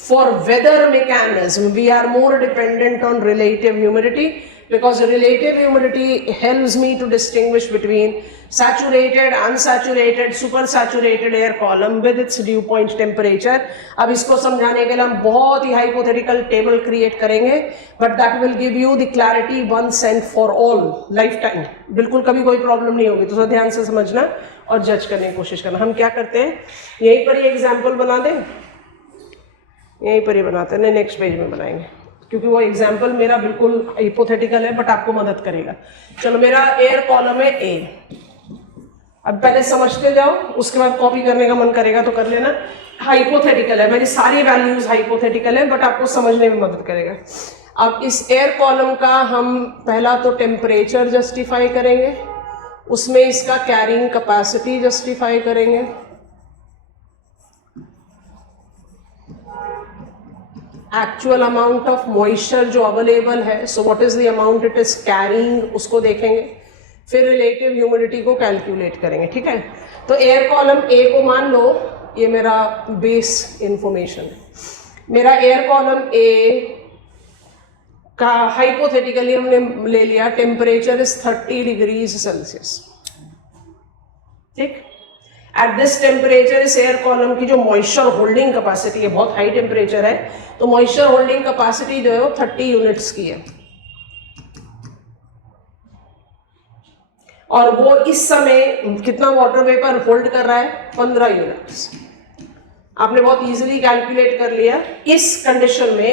for weather mechanism we are more dependent on relative humidity? Because relative humidity helps me to distinguish between saturated, unsaturated, supersaturated air column with its dew point temperature. अब इसको समझाने के लिए हम बहुत ही hypothetical table create करेंगे, but that will give you the clarity once and for all, lifetime। बिल्कुल कभी कोई प्रॉब्लम नहीं होगी, तो ध्यान से समझना और जज करने की कोशिश करना। हम क्या करते हैं, यहीं पर ये एग्जाम्पल बना दें, यहीं पर ही बनाते हैं, नेक्स्ट पेज में बनाएंगे, क्योंकि वो एग्जाम्पल मेरा बिल्कुल हाइपोथेटिकल है बट आपको मदद करेगा। चलो, मेरा एयर कॉलम है ए। अब पहले समझते जाओ, उसके बाद कॉपी करने का मन करेगा तो कर लेना। हाइपोथेटिकल है, मेरी सारी वैल्यूज हाइपोथेटिकल है बट आपको समझने में मदद करेगा। अब इस एयर कॉलम का हम पहला तो टेम्परेचर जस्टिफाई करेंगे, उसमें इसका कैरिंग कैपेसिटी जस्टिफाई करेंगे, एक्चुअल अमाउंट ऑफ मॉइस्चर जो अवेलेबल है, so what is the amount it is carrying, उसको देखेंगे, फिर रिलेटिव ह्यूमिडिटी को कैलकुलेट करेंगे। ठीक है, तो एयर कॉलम ए को मान लो ये मेरा बेस इंफॉर्मेशन है। मेरा एयर कॉलम ए का हाइपोथेटिकली हमने ले लिया टेम्परेचर इज 30 डिग्रीज सेल्सियस। ठीक, एट दिस टेम्परेचर इस एयर कॉलम की जो मॉइस्चर होल्डिंग कैपेसिटी है, बहुत हाई टेम्परेचर है, तो मॉइस्चर होल्डिंग कैपेसिटी जो है वो 30 यूनिट्स की है, और वो इस समय कितना वाटर वेपर होल्ड कर रहा है, 15 यूनिट्स। आपने बहुत इजीली कैलकुलेट कर लिया। इस कंडीशन में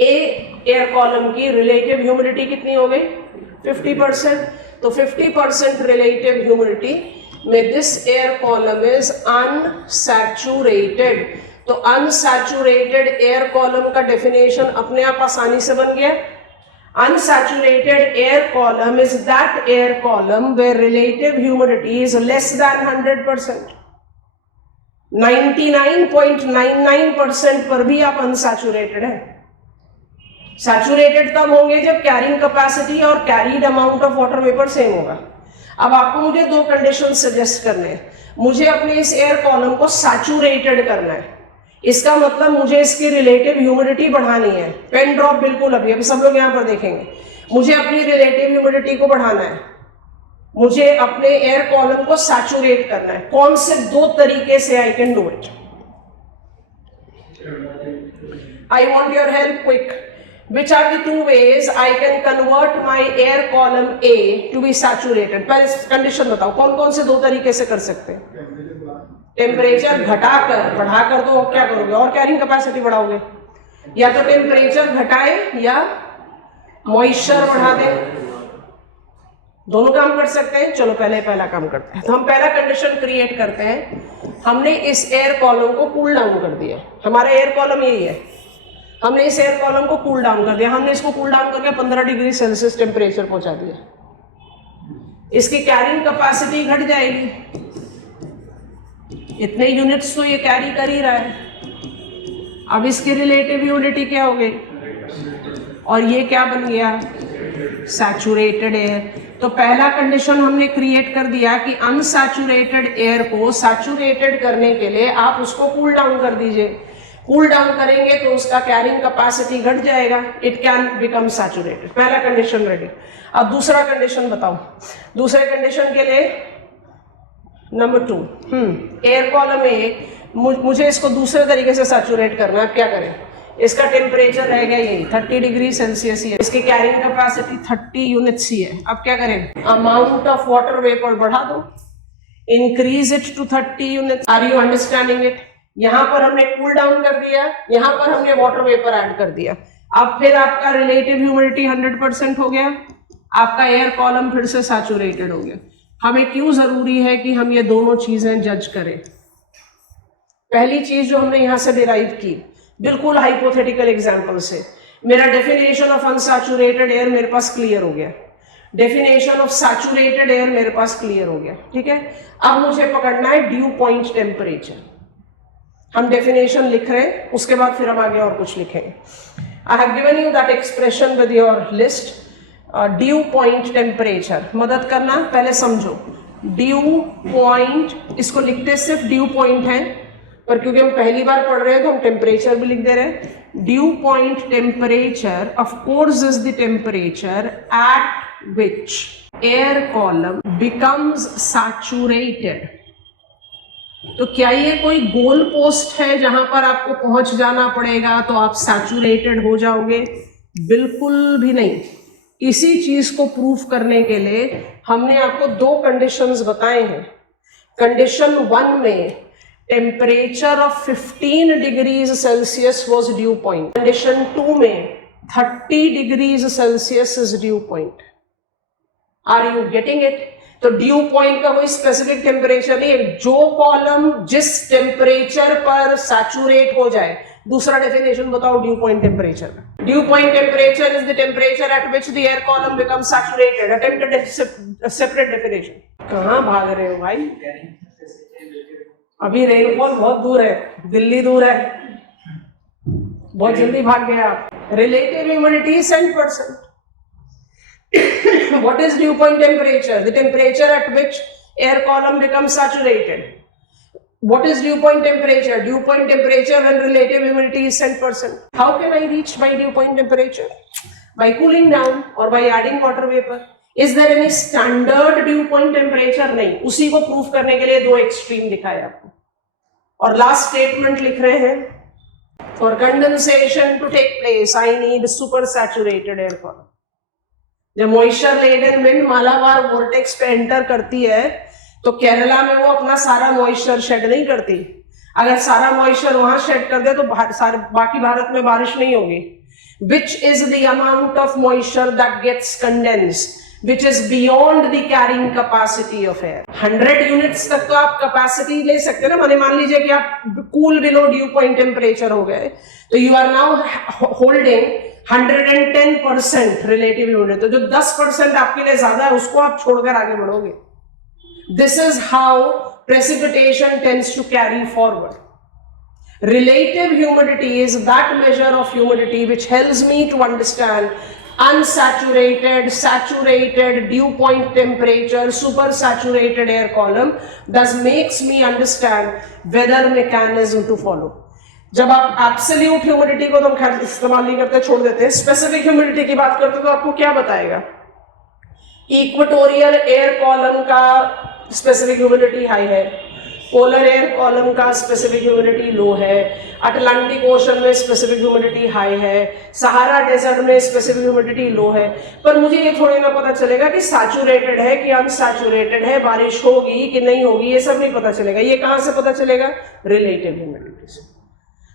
ए एयर कॉलम की रिलेटिव ह्यूमिडिटी कितनी हो गई, 50%। तो 50% रिलेटिव ह्यूमिडिटी में this air column is unsaturated तो अनसैचुरेटेड एयर कॉलम का डेफिनेशन अपने आप आसानी से बन गया। Unsaturated air column is that air column where relative humidity is less than 100%। 99.99% पर भी आप अनसैचुरेटेड है। सैचुरेटेड तब होंगे जब कैरिंग कैपेसिटी और carried amount of water vapour same होगा। अब आपको मुझे दो कंडीशन सजेस्ट करने हैं। मुझे अपने इस एयर कॉलम को सैचुरेटेड करना है, इसका मतलब मुझे इसकी रिलेटिव ह्यूमिडिटी बढ़ानी है। पेन ड्रॉप बिल्कुल अभी सब लोग यहाँ पर देखेंगे। मुझे अपनी रिलेटिव ह्यूमिडिटी को बढ़ाना है, मुझे अपने एयर कॉलम को सैचुरेट करना है। कौन से दो तरीके से I can do it? I want your help quick. Which are the two ways I can convert my air column A to be saturated? पहले कंडीशन बताओ, कौन कौन से दो तरीके से कर सकते हैं? टेम्परेचर घटाकर, बढ़ाकर तो क्या करोगे? और कैरिंग कैपेसिटी बढ़ाओगे। या तो टेम्परेचर घटाए या मॉइस्चर बढ़ा दे, दोनों काम कर सकते हैं। चलो पहला काम करते हैं। तो हम पहला कंडीशन क्रिएट करते हैं। हमने इस एयर कॉलम को कूल डाउन कर दिया। हमारा एयर कॉलम यही है, हमने इस एयर कॉलम को कूल डाउन कर दिया। हमने इसको कूल डाउन करके 15 डिग्री सेल्सियस टेम्परेचर पहुंचा दिया। इसकी कैरिंग कैपेसिटी घट जाएगी, इतने यूनिट्स तो ये कैरी कर ही रहा है। अब इसकी रिलेटिव ह्यूमिडिटी क्या हो गई, और ये क्या बन गया? Saturated air. तो पहला कंडीशन हमने क्रिएट कर दिया कि अनसैचुरेटेड एयर को सैचुरेटेड करने के लिए आप उसको कूल डाउन कर दीजिए। कूल डाउन करेंगे तो उसका कैरिंग कैपेसिटी घट जाएगा, इट कैन बिकम सैचुरेटेड। पहला कंडीशन रेडी। अब दूसरा कंडीशन बताओ। दूसरे कंडीशन के लिए नंबर 2, एयर कॉलम ए, मुझे इसको दूसरे तरीके से सैचुरेट करना है। अब क्या करें? इसका टेम्परेचर रहेगा यही 30 डिग्री सेल्सियस ही है, इसकी कैरिंग कैपेसिटी 30 यूनिट्स ही है। अब क्या करें? अमाउंट ऑफ वाटर वेपर बढ़ा दो, increase it to 30 units. Are you understanding it? यहां पर हमने कूल डाउन कर दिया, यहां पर हमने वाटर वेपर ऐड कर दिया। अब फिर आपका रिलेटिव ह्यूमिडिटी 100% हो गया, आपका एयर कॉलम फिर से सैचुरेटेड हो गया। हमें क्यों जरूरी है कि हम ये दोनों चीजें जज करें? पहली चीज जो हमने यहां से डिराइव की, बिल्कुल हाइपोथेटिकल एग्जांपल से, मेरा डेफिनेशन ऑफ अनसैचुरेटेड एयर मेरे पास क्लियर हो गया, डेफिनेशन ऑफ सैचुरेटेड एयर मेरे पास क्लियर हो गया। ठीक है, अब मुझे पकड़ना है ड्यू पॉइंट टेम्परेचर। हम डेफिनेशन लिख रहे हैं, उसके बाद फिर हम आगे और कुछ लिखेंगे। I have given you that expression with your list. Due point temperature, मदद करना, पहले समझो। ड्यू पॉइंट, इसको लिखते सिर्फ ड्यू पॉइंट है, पर क्योंकि हम पहली बार पढ़ रहे हैं तो हम टेम्परेचर भी लिख दे रहे हैं। Due point temperature of course is the temperature at which air column becomes saturated. तो क्या ये कोई गोल पोस्ट है जहां पर आपको पहुंच जाना पड़ेगा तो आप सैचुरेटेड हो जाओगे? बिल्कुल भी नहीं। इसी चीज को प्रूफ करने के लिए हमने आपको दो कंडीशंस बताए हैं। कंडीशन 1 में temperature of 15 degrees Celsius was dew point, condition 2 में 30 degrees Celsius is dew point. Are you getting it? तो ड्यू पॉइंट का कोई स्पेसिफिक टेम्परेचर नहीं है, जो कॉलम जिस टेम्परेचर पर सैचुरेट हो जाए। दूसरा डेफिनेशन बताओ ड्यू पॉइंट टेम्परेचर का। Due point temperature is the temperature at which the air column becomes saturated. Attempt separate definition. कहां भाग रहे हो भाई? अभी रेनफॉल बहुत दूर है, दिल्ली दूर है, बहुत जल्दी भाग गए आप। Relative humidity 100%। What is dew point temperature? The temperature at which air column becomes saturated. What is dew point temperature? Dew point temperature when relative humidity is 100%. How can I reach by dew point temperature? By cooling down or by adding water vapor. Is there any standard dew point temperature? नहीं। उसी को proof करने के लिए दो extreme दिखाए आपको। और लास्ट स्टेटमेंट लिख रहे हैं, for condensation to take place, I need super saturated air column. जब moisture laden wind Malabar vortex पे एंटर करती है तो केरला में वो अपना सारा मॉइस्चर शेड नहीं करती। अगर सारा मॉइस्चर वहां शेड कर दे तो बाकी भारत में बारिश नहीं होगी। Which is the amount of moisture that gets condensed? which is beyond the carrying capacity of air. 100 units तक तो आप capacity ले सकते हैं ना, माने मान लीजिए कि आप cool below dew point temperature हो गए, तो you are now holding 110% relative humidity. तो जो 10% आपके लिए ज्यादा है उसको आप छोड़कर आगे बढ़ोगे. This is how precipitation tends to carry forward. Relative humidity is that measure of humidity which helps me to understand unsaturated, saturated, dew point temperature, supersaturated air column, thus makes me understand weather mechanism to follow. जब आप absolute humidity को तो हम खैर इस्तेमाल नहीं करते, छोड़ देते हैं. स्पेसिफिक ह्यूमिडिटी की बात करते तो आपको क्या बताएगा? इक्वेटोरियल एयर कॉलम का स्पेसिफिक ह्यूमिडिटी हाई है, पोलर एयर कॉलम का स्पेसिफिक ह्यूमिडिटी लो है, अटलांटिक ओशन में स्पेसिफिक ह्यूमिडिटी हाई है, सहारा डेजर्ट में स्पेसिफिक ह्यूमिडिटी लो है. पर मुझे ये थोड़ी ना पता चलेगा कि सैचुरेटेड है कि अनसैचुरेटेड है, बारिश होगी कि नहीं होगी, ये सब नहीं पता चलेगा. ये कहां से पता चलेगा? रिलेटिव ह्यूमिडिटी से.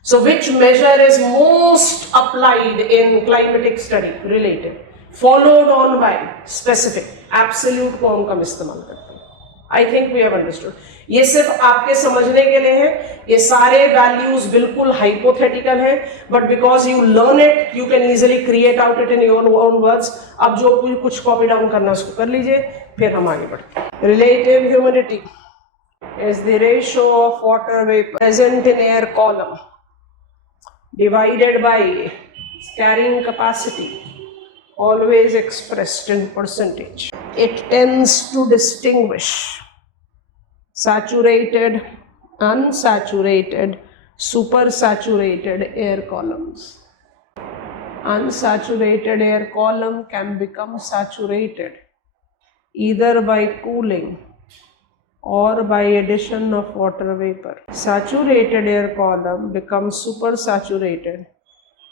So which measure is most applied in climatic study? Relative. Followed on by specific. Absolute को हम कम इस्तेमाल करते हैं. I think we have understood. ये सिर्फ आपके समझने के लिए है. ये सारे values बिल्कुल hypothetical हैं, but because you learn it, you can easily create out it in your own words. अब जो कुछ copy down करना उसको कर लीजिए, फिर हम आगे बढ़ते हैं. Relative humidity is the ratio of water vapor present in air column divided by carrying capacity, always expressed in percentage. It tends to distinguish saturated, unsaturated, supersaturated air columns. Unsaturated air column can become saturated either by cooling or by addition of water vapor. Saturated air column becomes supersaturated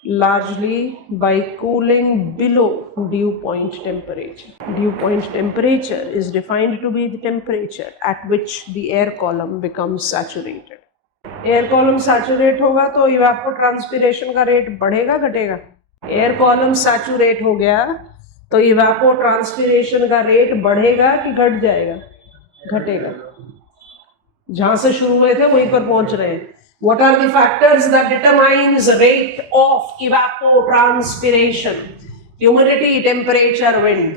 largely by cooling below dew point temperature. Dew point temperature is defined to be the temperature at which the air column becomes saturated. Air column saturate होगा तो evapotranspiration का rate बढ़ेगा घटेगा? Air column saturate हो गया तो evapotranspiration का rate बढ़ेगा कि घट जाएगा? घटेगा. जहां से शुरू हुए थे वहीं पर पहुंच रहे हैं. What are the factors that determines rate of evapotranspiration? Humidity, temperature, wind.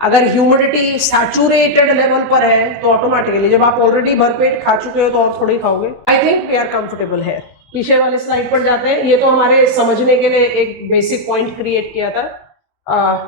अगर ह्यूमिडिटी सैचुरेटेड लेवल पर है तो ऑटोमेटिकली, जब आप ऑलरेडी भरपेट खा चुके हो तो और थोड़ी खाओगे. I think we are comfortable है. पीछे वाली स्लाइड पर जाते हैं. ये तो हमारे समझने के लिए एक बेसिक पॉइंट क्रिएट किया था.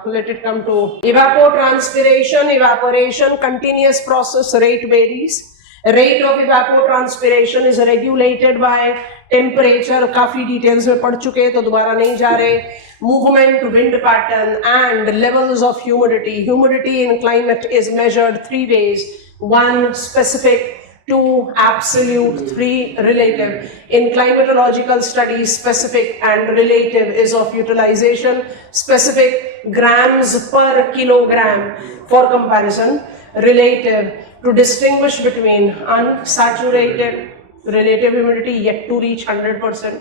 Let it come to evapotranspiration, evaporation, continuous process, rate varies. Rate of evapotranspiration is regulated by temperature. काफी डिटेल्स में पढ़ चुके हैं तो दोबारा नहीं जा रहे. Movement, wind pattern and levels of humidity. Humidity in climate is measured 3 ways. 1 specific, 2 absolute, 3 relative. In climatological studies, specific and relative is of utilization. Specific grams per kilogram for comparison. Relative to distinguish between unsaturated, relative humidity yet to reach 100%,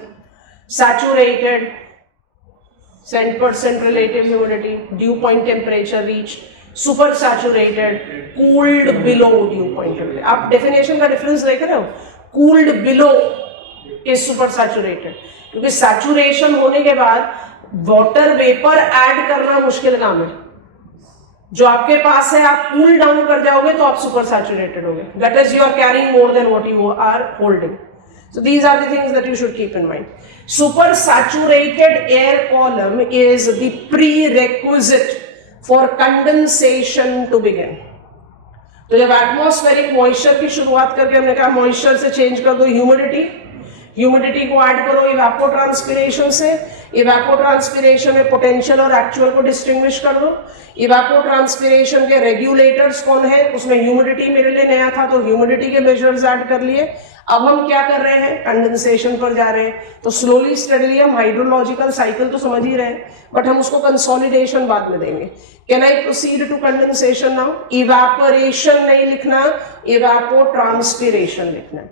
saturated 10% relative humidity, dew point temperature reached, supersaturated, cooled below dew point temperature. आप definition का difference देख रहे हो? Cooled below is supersaturated, क्योंकि saturation होने के बाद water vapor add करना मुश्किल काम है. जो आपके पास है आप कूल डाउन कर जाओगे तो आप सुपर सैचुरेटेड होगे. That is you are carrying more than what you are holding. So these are the things that you should keep in mind. Super saturated air column is the prerequisite for condensation to begin. तो जब atmospheric moisture की शुरुआत करके हमने कहा moisture से change कर दो ह्यूमिडिटी, ह्यूमिडिटी को ऐड करो इवेपोट्रांसपिरेशन से. इवेपोट्रांसपिरेशन में पोटेंशियल और एक्चुअल को डिस्टिंग्विश कर दो. इवेपोट्रांसपिरेशन के रेगुलेटर्स कौन है? उसमें ह्यूमिडिटी मेरे लिए नया था तो ह्यूमिडिटी के मेजर्स ऐड कर लिए. अब हम क्या कर रहे हैं? कंडेंसेशन पर जा रहे हैं. तो स्लोली स्टडीली हम हाइड्रोलॉजिकल साइकिल तो समझ ही रहे हैं, बट हम उसको कंसोलिडेशन बाद में देंगे. Can I proceed to condensation now? Evaporation नहीं लिखना, इवेपोट्रांसपिरेशन लिखना है.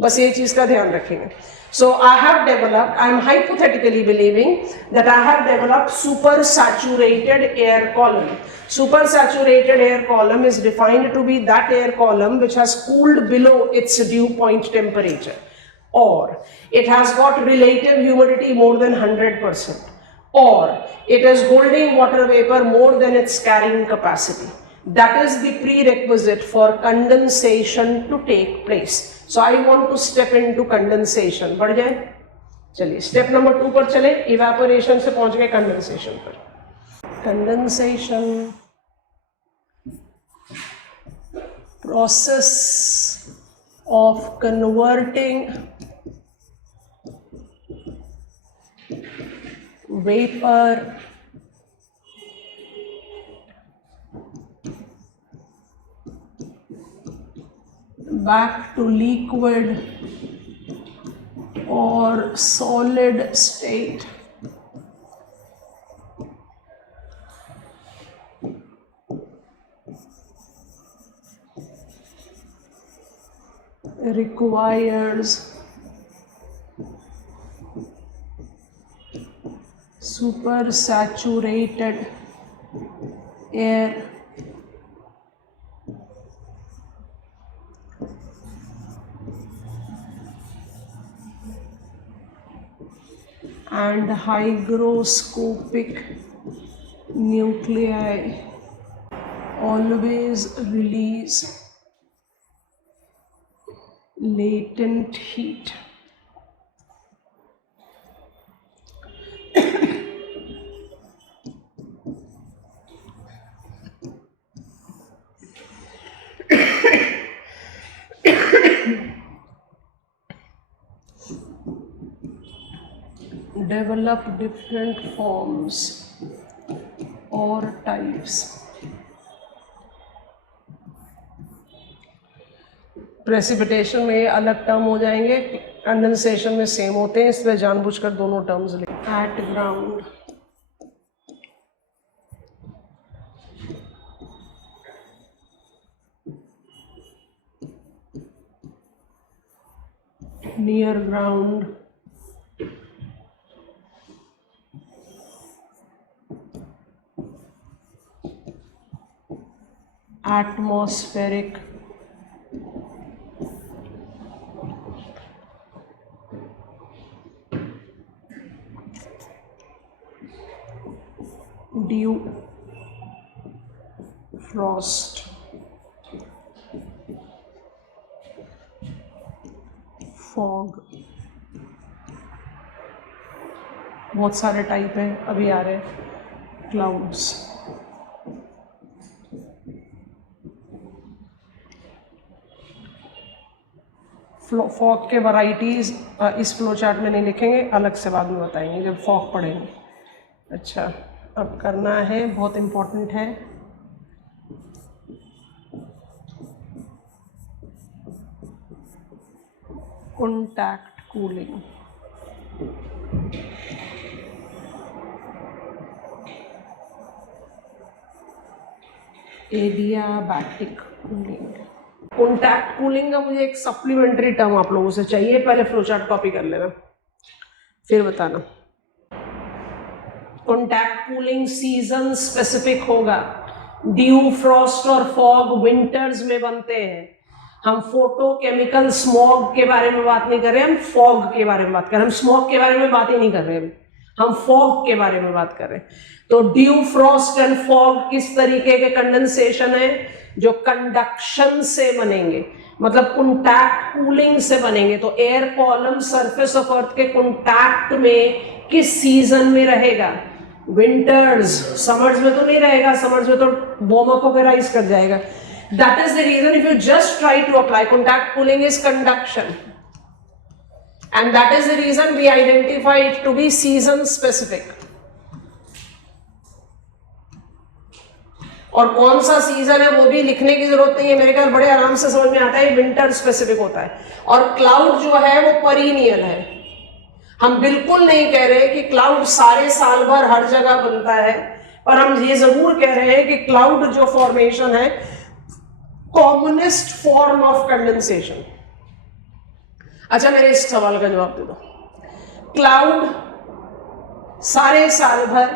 बस ये चीज का ध्यान रखेंगे. So I have developed, I am hypothetically believing that I have developed supersaturated air column. Supersaturated air column is defined to be that air column which has cooled below its dew point temperature, or it has got relative humidity more than 100%, or it is holding water vapor more than its carrying capacity. That is the prerequisite for condensation to take place. So I want to step into condensation. बढ़ जाए, चलिए step number 2 पर चले. Evaporation से पहुंच गए condensation पर. Condensation process of converting vapor back to liquid or solid state requires supersaturated air and hygroscopic nuclei always release latent heat. Develop different forms or types. Precipitation में अलग term हो जाएंगे, कंडेंसेशन में same होते हैं, इसलिए जानबूझकर दोनों टर्म्स लिखे. Eight ground, near ground, atmospheric, dew, frost, fog. बहुत सारे टाइप हैं, अभी आ रहे हैं. क्लाउड्स, फॉग के वैरायटीज इस फ्लो चार्ट में नहीं लिखेंगे, अलग से बाद में बताएंगे जब फॉग पढ़ेंगे. अच्छा, अब करना है, बहुत इम्पोर्टेंट है, contact cooling. Adiabatic cooling. Contact cooling का मुझे एक सप्लीमेंट्री टर्म आप लोगों से चाहिए, पहले फ्लोचार्ट कॉपी कर लेना फिर बताना. कॉन्टैक्ट कूलिंग सीजन स्पेसिफिक होगा. ड्यू, फ्रॉस्ट और फॉग विंटर्स में बनते हैं. हम फोटोकेमिकल स्मॉग के बारे में बात नहीं कर रहे, हम फॉग के बारे में बात कर रहे हैं. हम स्मॉग के बारे में बात ही नहीं कर रहे, हम फॉग के बारे में बात कर रहे हैं. तो ड्यू, फ्रॉस्ट एंड फॉग किस तरीके के कंडेंसेशन है? जो कंडक्शन से बनेंगे, मतलब कॉन्टैक्ट कूलिंग से बनेंगे. तो एयर कॉलम सरफेस ऑफ अर्थ के कॉन्टैक्ट में किस सीजन में रहेगा? विंटर्स. समर्स में तो नहीं रहेगा, समर्स में तो वार्म अप होकर राइज कर जाएगा. That is the reason if you just try to apply contact cooling is conduction, and that is the reason we identify it to be season specific. और कौन सा सीजन है वो भी लिखने की जरूरत नहीं है, मेरे ख्याल बड़े आराम से समझ में आता है. विंटर स्पेसिफिक होता है. और क्लाउड जो है वो पीरियड है. हम बिल्कुल नहीं कह रहे कि क्लाउड सारे साल भर हर जगह बनता है, पर हम ये जरूर कह रहे हैं कि क्लाउड जो फॉर्मेशन है कॉमनेस्ट फॉर्म ऑफ कंडेंसेशन. अच्छा, मेरे इस सवाल का जवाब दे दो। क्लाउड सारे साल भर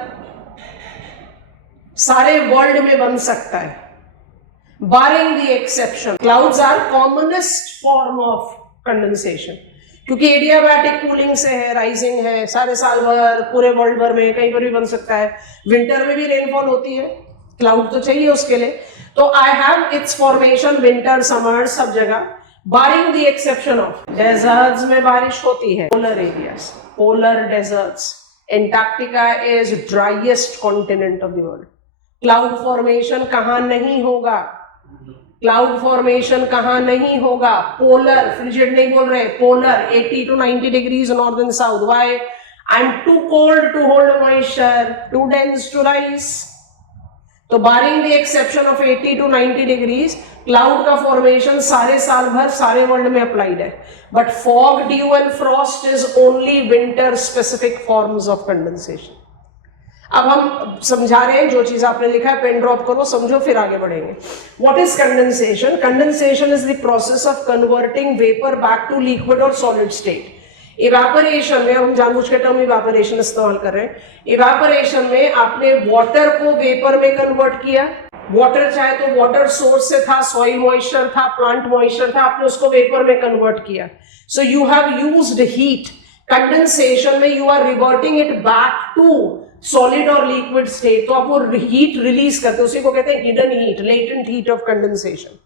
सारे वर्ल्ड में बन सकता है, barring the exception. Clouds are commonest form of condensation, क्योंकि एडियाबैटिक कूलिंग से है, राइजिंग है, सारे साल भर पूरे वर्ल्ड भर में कहीं पर भी बन सकता है। विंटर में भी रेनफॉल होती है, क्लाउड तो चाहिए उसके लिए। तो I have its formation winter summer सब जगह, barring the exception of deserts में बारिश होती है, polar areas, polar deserts. Antarctica is driest continent of the world. Cloud formation कहां नहीं होगा? क्लाउड फॉर्मेशन कहां नहीं होगा? पोलर, फ्रिजिड नहीं बोल रहे, polar 80 to 90 degrees north and south. Why? I am too cold to hold moisture, too dense to rise. तो barring the exception of 80 to 90 degrees, cloud का फॉर्मेशन सारे साल भर सारे वर्ल्ड में अप्लाइड है। But fog, dew and frost is only winter specific forms of condensation. अब हम समझा रहे हैं, जो चीज आपने लिखा है पेन ड्रॉप करो, समझो, फिर आगे बढ़ेंगे। What is condensation? Condensation is the process of converting vapour back to liquid और सॉलिड स्टेट। इवेपोरेशन में, हम जानबूझ के टर्म इवेपोरेशन इस्तेमाल कर रहे हैं, इवेपोरेशन में आपने वाटर को वेपर में कन्वर्ट किया। वाटर चाहे तो वाटर सोर्स से था, सॉइल मॉइस्चर था, प्लांट मॉइस्चर था, आपने उसको वेपर में कन्वर्ट किया। So you have used heat. Condensation में you are reverting it back to solid और लिक्विड स्टेट, तो आप वो हीट रिलीज करते हैं, उसी को कहते हैं hidden heat, latent heat of condensation.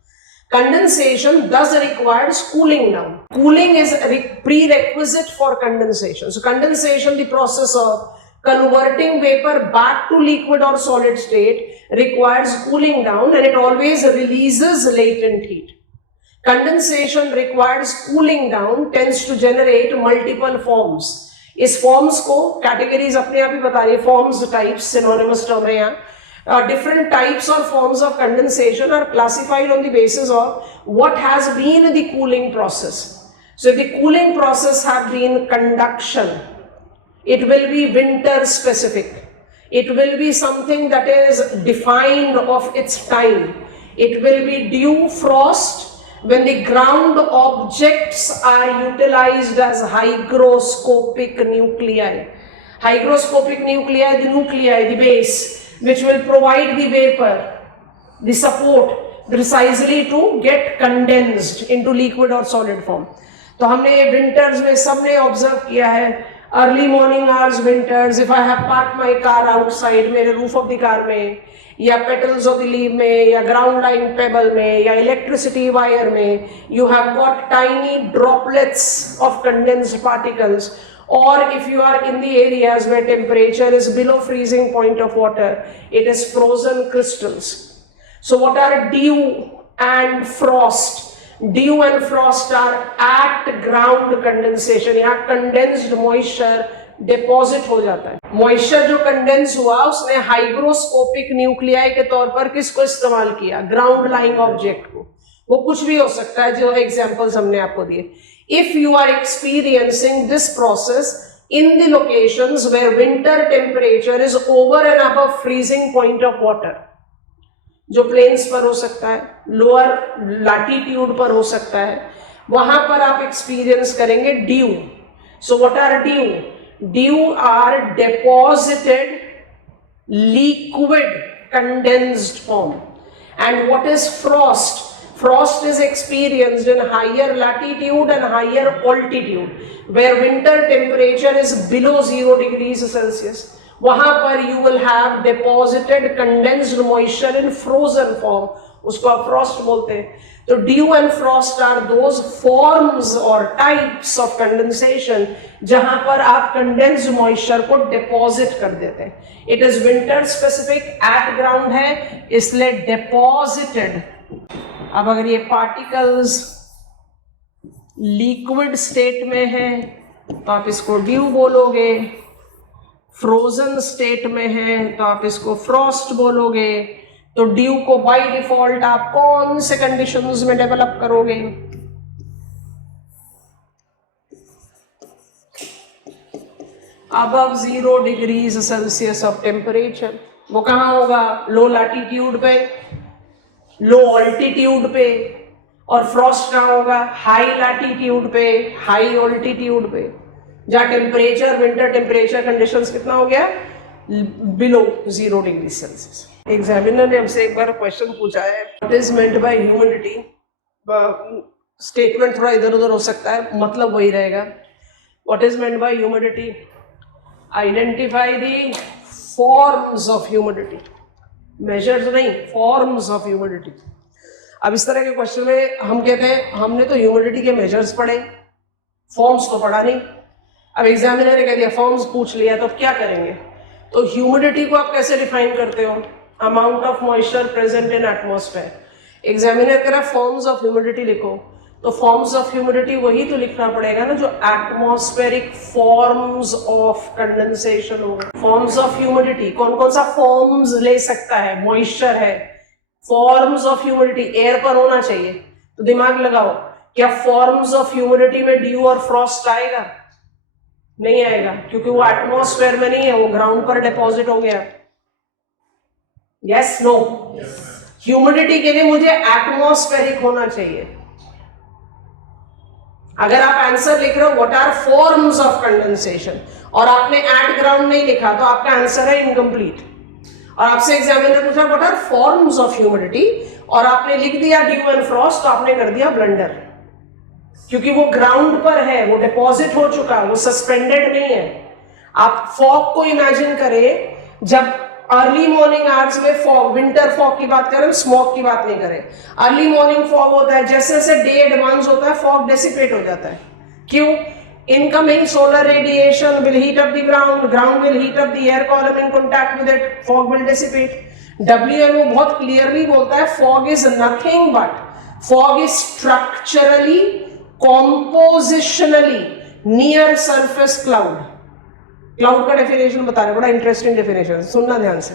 Condensation thus requires cooling down. Cooling is a prerequisite for condensation. So condensation, the process of converting vapor back to liquid or solid state, requires cooling down, and it always releases latent heat. Condensation requires cooling down, tends to generate multiple forms. इस forms को categories अपने आप ही बता रही है, forms, types, synonymous term है यहाँ। Different types or forms of condensation are classified on the basis of what has been the cooling process. So if the cooling process have been conduction, it will be winter specific. It will be something that is defined of its time. It will be dew, frost, when the ground objects are utilized as hygroscopic nuclei. Hygroscopic nuclei, the nuclei, the base, which will provide the vapor, the support precisely to get condensed into liquid or solid form. तो हमने winters में सबने observe किया है, early morning hours winters, if I have park my car outside, मेरे roof of the car में, या petals of the leave में, या ग्राउंड लाइन पेबल में, या इलेक्ट्रिसिटी वायर में, you have got tiny droplets of condensed particles. Or if you are in the areas where temperature is below freezing point of water, it is frozen crystals. So what are dew and frost? Dew and frost are at ground condensation. यहाँ condensed moisture deposit हो जाता है. Moisture जो condense हुआ उसने hygroscopic nuclei के तौर पर किसको इस्तेमाल किया? Ground lying object को. वो कुछ भी हो सकता है, जो examples हमने आपको दिए. If you are experiencing this process in the locations where winter temperature is over and above freezing point of water, जो plains पर हो सकता है, lower latitude पर हो सकता है, वहां पर आप experience करेंगे dew. So what are dew? Dew are deposited liquid condensed form. And what is frost? Frost is experienced in higher latitude and higher altitude, where winter temperature is below 0 degrees Celsius. वहां पर you will have deposited condensed moisture in frozen form, उसको आप frost बोलते हैं. तो dew and frost are those forms or types of condensation जहां पर आप condensed moisture को deposit कर देते हैं. It is winter specific, at ground है, इसलिए deposited. अब अगर ये पार्टिकल्स लिक्विड स्टेट में है तो आप इसको ड्यू बोलोगे, फ्रोजन स्टेट में है तो आप इसको फ्रॉस्ट बोलोगे. तो ड्यू को बाय डिफॉल्ट आप कौन से कंडीशंस में डेवलप करोगे? Above 0 degrees Celsius of temperature. वो कहाँ होगा? लो लैटिट्यूड पे, लो ऑल्टीट्यूड पे. और फ्रॉस्ट कहाँ होगा? हाई लैटिट्यूड पे, हाई ऑल्टीट्यूड पे, जहाँ टेम्परेचर, विंटर टेम्परेचर कंडीशंस कितना हो गया? Below 0 degree Celsius. एग्जामिनर ने हमसे एक बार क्वेश्चन पूछा है, what is meant by humidity. Statement थोड़ा इधर उधर हो सकता है, मतलब वही रहेगा। What is meant by humidity? Identify the forms of humidity, measures नहीं, फॉर्म्स ऑफ ह्यूमिडिटी। अब इस तरह के क्वेश्चन में हम कहते हैं हमने तो ह्यूमिडिटी के मेजर्स पढ़े, फॉर्म्स तो पढ़ा नहीं। अब एग्जामिनर ने कह दिया फॉर्म्स पूछ लिया, तो क्या करेंगे? तो ह्यूमिडिटी को आप कैसे डिफाइन करते हो? Amount of moisture present in atmosphere. Examiner कह रहा है फॉर्म्स ऑफ ह्यूमिडिटी लिखो, तो फॉर्म्स ऑफ ह्यूमिडिटी वही तो लिखना पड़ेगा ना जो एटमॉस्फेरिक फॉर्म्स ऑफ कंडेंसेशन होगा। फॉर्म्स ऑफ ह्यूमिडिटी कौन कौन सा फॉर्म्स ले सकता है? मॉइस्चर है, फॉर्म्स ऑफ ह्यूमिडिटी एयर पर होना चाहिए, तो दिमाग लगाओ, क्या फॉर्म्स ऑफ ह्यूमिडिटी में ड्यू और फ्रॉस्ट आएगा? नहीं आएगा, क्योंकि वो एटमॉस्फेयर में नहीं है, वो ग्राउंड पर डिपॉजिट हो गया। Yes no? ह्यूमिडिटी के लिए मुझे एटमॉस्फेरिक होना चाहिए। अगर आप आंसर लिख रहे हो what are forms of condensation और आपने एट ग्राउंड नहीं लिखा, तो आपका आंसर है इनकम्प्लीट। और आपसे एग्जामिनर पूछा what are forms of humidity और आपने लिख दिया ड्यू एंड फ्रॉस्ट, तो आपने कर दिया ब्लंडर, क्योंकि वो ग्राउंड पर है, वो डिपॉजिट हो चुका, वो सस्पेंडेड नहीं है। आप फॉग को इमेजिन करें, जब अर्ली मॉर्निंग आवर्स में फॉग, विंटर फॉग की बात करें, स्मॉग की बात नहीं करें, अर्ली मॉर्निंग फॉग होता है, जैसे जैसे डे एडवांस होता है फॉग डेसिपेट हो जाता है। क्यों? Incoming solar radiation will heat up the ground, ground will heat up the air column in contact with it, fog will dissipate. WMO बहुत क्लियरली बोलता है fog is nothing but, fog is structurally compositionally near surface cloud. Cloud का definition बता रहे, बड़ा interesting definition, सुनना ध्यान से।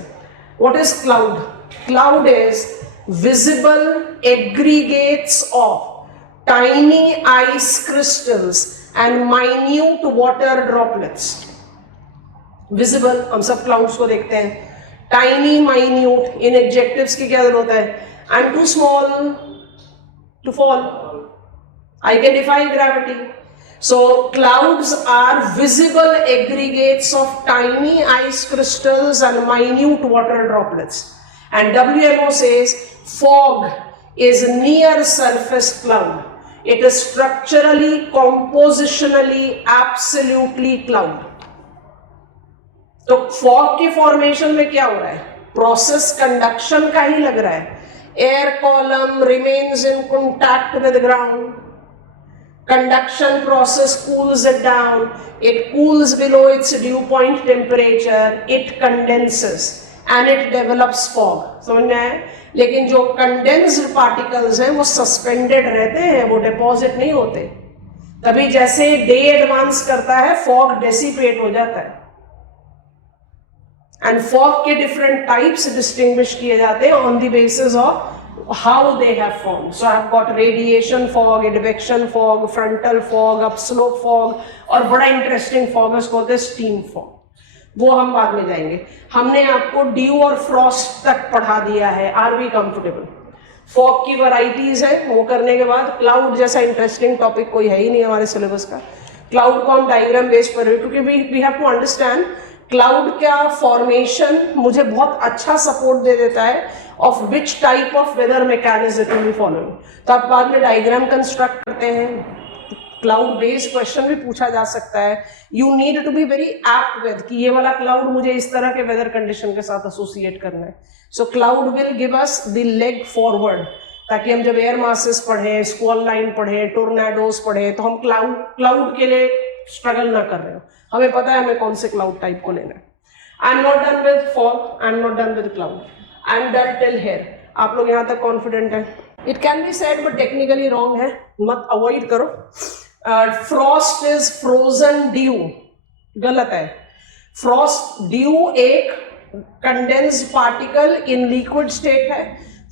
What is cloud? Cloud is visible aggregates of tiny ice crystals and minute water droplets. Visible, हम सब clouds को देखते हैं। टाइनी, माइन्यूट, इन एडजेक्टिव्स की क्या जरूरत है? I am too small to fall, I can defy gravity. So clouds are visible aggregates of tiny ice crystals and minute water droplets. And WMO says fog is near surface cloud. It is structurally, compositionally, absolutely cloud. तो fog के formation में क्या हो रहा है? Process conduction का ही लग रहा है। Air column remains in contact with the ground. Conduction process cools it down, it cools below its dew point temperature, it condenses and it develops fog. समझ में आया? लेकिन जो condensed particles हैं वो suspended रहते हैं, वो deposit नहीं होते। तभी जैसे day advance करता है fog dissipate हो जाता है। And fog के different types distinguish किए जाते हैं on the basis of how they have formed. So I've got radiation fog, advection fog, frontal fog, upslope fog, और बड़ा इंटरेस्टिंग फॉग है उसको बोलते हैं स्टीम फॉग, वो हम बाद में जाएंगे। हमने आपको ड्यू और फ्रॉस्ट तक पढ़ा दिया है। Are we comfortable? फॉग की वैरायटीज है, वो करने के बाद क्लाउड जैसा इंटरेस्टिंग टॉपिक कोई है ही नहीं हमारे सिलेबस का। क्लाउड को हम डायग्राम बेस पर, क्योंकि we have to understand cloud का फॉर्मेशन मुझे बहुत अच्छा सपोर्ट दे देता है of which type of weather mechanism it will be following. तो आप बाद में डायग्राम कंस्ट्रक्ट करते हैं, क्लाउड बेस्ड क्वेश्चन भी पूछा जा सकता है। You need to be very apt with कि ये वाला क्लाउड मुझे इस तरह के वेदर कंडीशन के साथ एसोसिएट करना है। So cloud will give us the leg forward, ताकि हम जब एयर मासेस पढ़ें, स्क्वॉल लाइन पढ़ें, टोर्नाडोज पढ़ें, तो हम क्लाउड के लिए स्ट्रगल ना कर रहे हो, हमें पता है हमें कौन से क्लाउड टाइप को लेना है। I am not done with fog, I am not done with cloud, I am done till here. आप लोग यहाँ तक कॉन्फिडेंट हैं? It can be said but technically wrong है, मत अवॉइड करो। फ्रॉस्ट इज फ्रोजन ड्यू, गलत है। फ्रॉस्ट ड्यू एक condensed particle in liquid state है,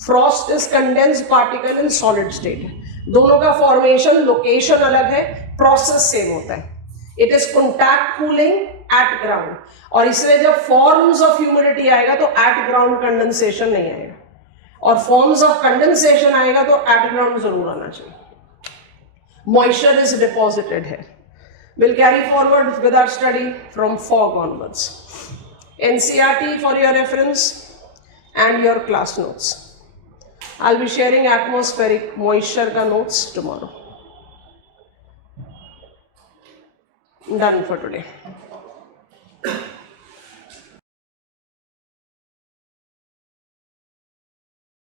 frost is condensed particle in solid state है। दोनों का फॉर्मेशन लोकेशन अलग है, प्रोसेस सेम होता है। It is contact cooling eight ground, और इसलिए जब फॉर्म्स ऑफ ह्यूमिडिटी आएगा तो एट ग्राउंड कंडेंसेशन नहीं आएगा। और फॉर्म्स ऑफ कंडेंसेशन आएगा तो एट ग्राउंड जरूर आना चाहिए. Moisture is deposited here. We'll carry forward with our study from fog onwards. NCERT for your reference and your class notes. I'll be sharing atmospheric moisture ka notes tomorrow. Done for today.